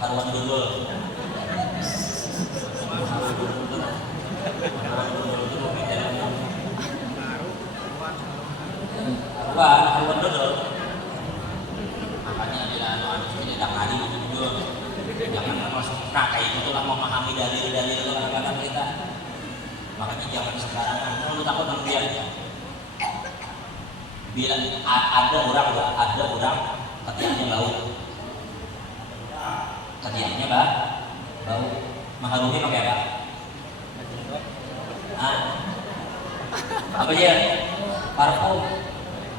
haruan dulu. Haruan dulu. Makanya bila tidak ngadi itu jangan masuk. Nah kayak itulah memahami dalil-dalil kadang-kadang kita. Makanya jangan sembarangan. Kalau takut nanti bila ada orang ketiaknya bau. Ketiaknya bau. Mengharungi pakai apa? Apa dia? Parfum.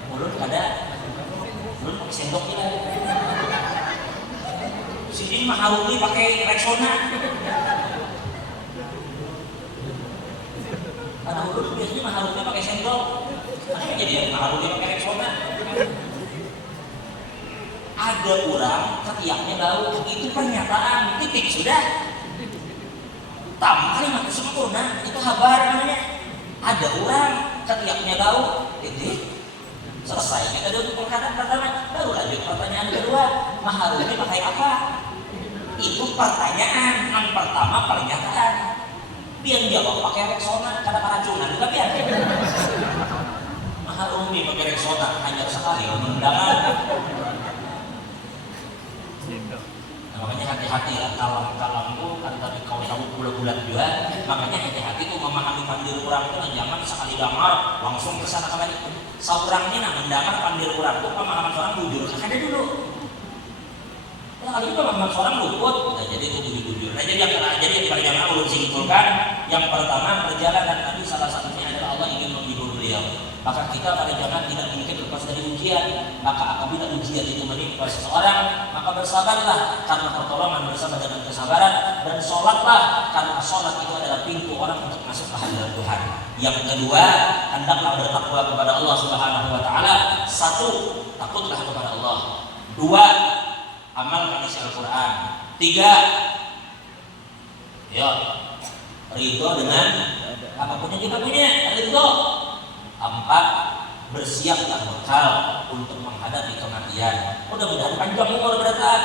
Mulut ada. Mulut pakai sendoknya. Sini mengharungi pakai Rexona. Ada mulut biasanya mengharungi pakai sendok. Makanya dia mengharungi pakai Rexona. Ada orang ketiaknya bau, itu pernyataan titik sudah. Tambah kalimat sempurna, itu kabar namanya. Ada orang ketiaknya bau, titik. Selesai. Kita dulu perkataan pertama, baru lanjut pertanyaan kedua. Mengharungi pakai apa? Itu pertanyaan. Yang pertama pernyataan. Biar jawab pakai Rexona, karena keracunan juga biar. Mengharungi pakai Rexona hanya sekali mendengar. Nah, makanya hati-hati ya, kalam-kalamku kan tadi kau tahu bulat-bulat juga. Makanya hati-hati tuh memahami pandir kurang itu jangan sekali damar langsung ke sana kembali. Saurangnya nah mendengar pandir kurang itu pemahaman seorang bujur ada dulu. Nah, kali itu pemahaman seorang luput, nah, jadi itu bujur-bujur. Nah, jadi yang pada jamaah ulun simpulkan, yang pertama perjalanan Nabi salah satunya adalah Allah ingin menghibur beliau. Maka kita pada jamaah tidak mungkin lepas dari ujian. Maka apabila ujian itu menimpa seseorang, maka bersabarlah karena pertolongan bersama dengan kesabaran, dan sholatlah karena sholat itu adalah pintu orang untuk masuk ke hadirat Tuhan. Yang kedua, hendaklah bertakwa kepada Allah Subhanahu wa taala. 1. Takutlah kepada Allah. 2. Amalkan isi Al-Qur'an. 3. Ridho dengan apapun yang kita punya, ridho. 4. bersiaplah bekal untuk menghadapi kematian. Mudah-mudahan panjang umur beratan,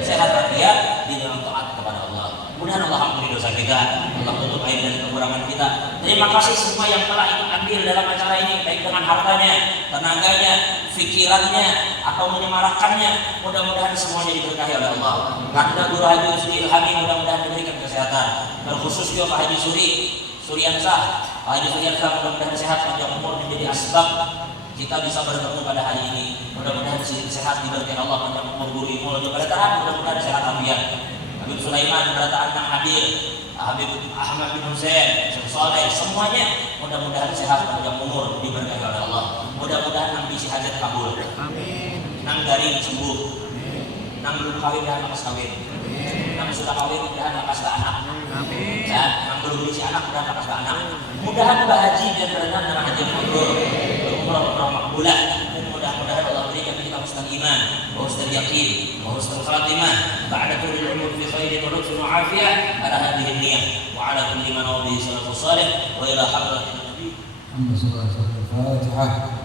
sehat walafiat di dalam taat kepada Allah. Mudah-mudahan Allah ampuni dosa kita, Allah tutup aib dan kekurangan kita. Terima kasih semua yang telah ikut andil dalam acara ini, baik dengan hartanya, tenaganya, pikirannya, atau menyemarakannya. Mudah-mudahan semuanya diberkahi oleh Allah. Kanda Guru Haji Usdi Ilhami mudah-mudahan diberikan kesehatan. Terkhusus juga Pak Haji Suriansah, Pak Haji Suriansah mudah-mudahan sehat, panjang umur, menjadi asbab kita bisa bertemu pada hari ini. Mudah-mudahan sehat, diberkahi Allah, panjang umur guru ilmu pada tahan, mudah-mudahan sehat afiat. Habib Sulaiman berata Anang hadir, Habib Ahmad bin Hussein, Syekh Saleh, semuanya mudah-mudahan sehat, panjang umur, diberkahi oleh Allah. Mudah-mudahan ambisi hajat kabul. Amin. Nang garing sembuh. Amin. Nang belum kawin dan lekas kawin. Amin. Nang sudah kawin dan lekas ke anak. Amin. Ya, nang belum berisi anak dan lekas ke anak. Mudah-mudahan bahaji dan berenang dengan haji mabrur, berumrah makbulah, dan mudah-mudahan Allah berikan kita husnul iman, husnul yakin, husnul khatimah, ba'da tulil umur fi khairin wa lutfin wa afiyah, ala hadhihi niyyah wa ala kulli man wadi salafus salih wa ila hadratin nabi. Al-Fatihah.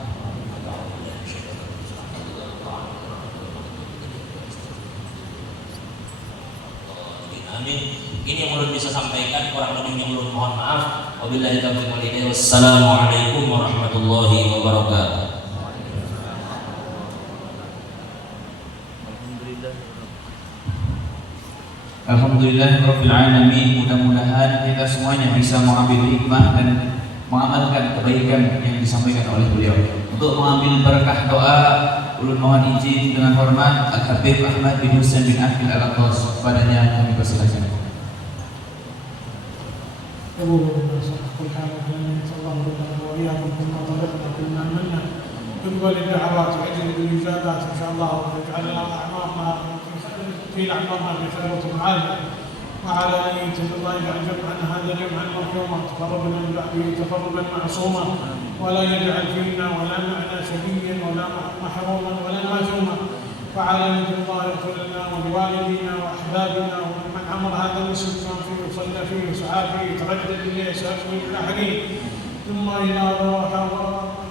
Amin. Ini yang ulun bisa sampaikan, kurang lebihnya ulun mohon maaf. Wabillahi taufiq wal hidayah. Wassalamualaikum warahmatullahi wabarakatuh. Alhamdulillahirabbil alamin. Mudah-mudahan kita semuanya bisa mengambil hikmah dan mengamalkan kebaikan yang disampaikan oleh beliau. Untuk mengambil berkah doa, ulun mohon izin dengan hormat Al-Habib Ahmad bin Hussein bin Akil Al-Attas, padanya kami persilakan. يقول كل حال الله لنا واياكم كما طلبنا كلنا منا تقبل الدعوات وعجل بالاجابات ان شاء الله ويجعل اعمارنا في اعمارنا بخير وعافيه وعلى نية الله يجعل جمعنا هذا جمعا مرحوما تقربنا من بعده تقربا معصوما ولا يجعل فينا ولا معنا شقيا ولا محروما ولا مهزوما وعلى نية الله يغفر لنا ولوالدينا واحبابنا ومن عمر هذا المسجد فيه وصلى فيه وسعى فيه تردد اليه سيصل الى حديث ثم الى روح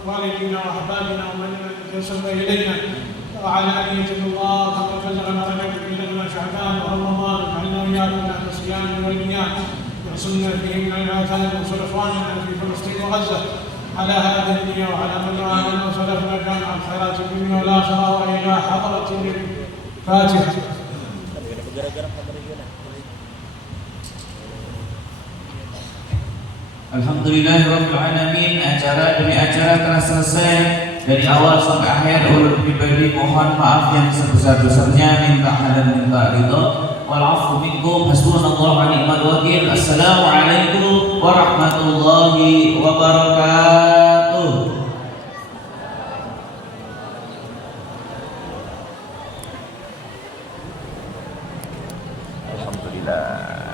والدينا واحبابنا ومن ينسب الينا وعلى نية الله فقد بلغنا رجب بلغنا شعبان ورمضان وجعلنا واياكم من اهل الصيام والنيات واعصمنا فيه من العافات وانصر اخواننا في فلسطين وغزه على هذه النية وعلى من آمن وسلفنا جامع الخيرات الدنيا والآخرة وإلى حضرة الفاتحة. Alhamdulillahirabbil alamin. Acara demi acara telah selesai dari awal sampai akhir. Ulun pribadi mohon maaf yang sebesar-besarnya, minta halal minta ridho. Wal afu minkum, hasbunallahu wa ni'mal wakil. Assalamualaikum warahmatullahi wabarakatuh. Alhamdulillah.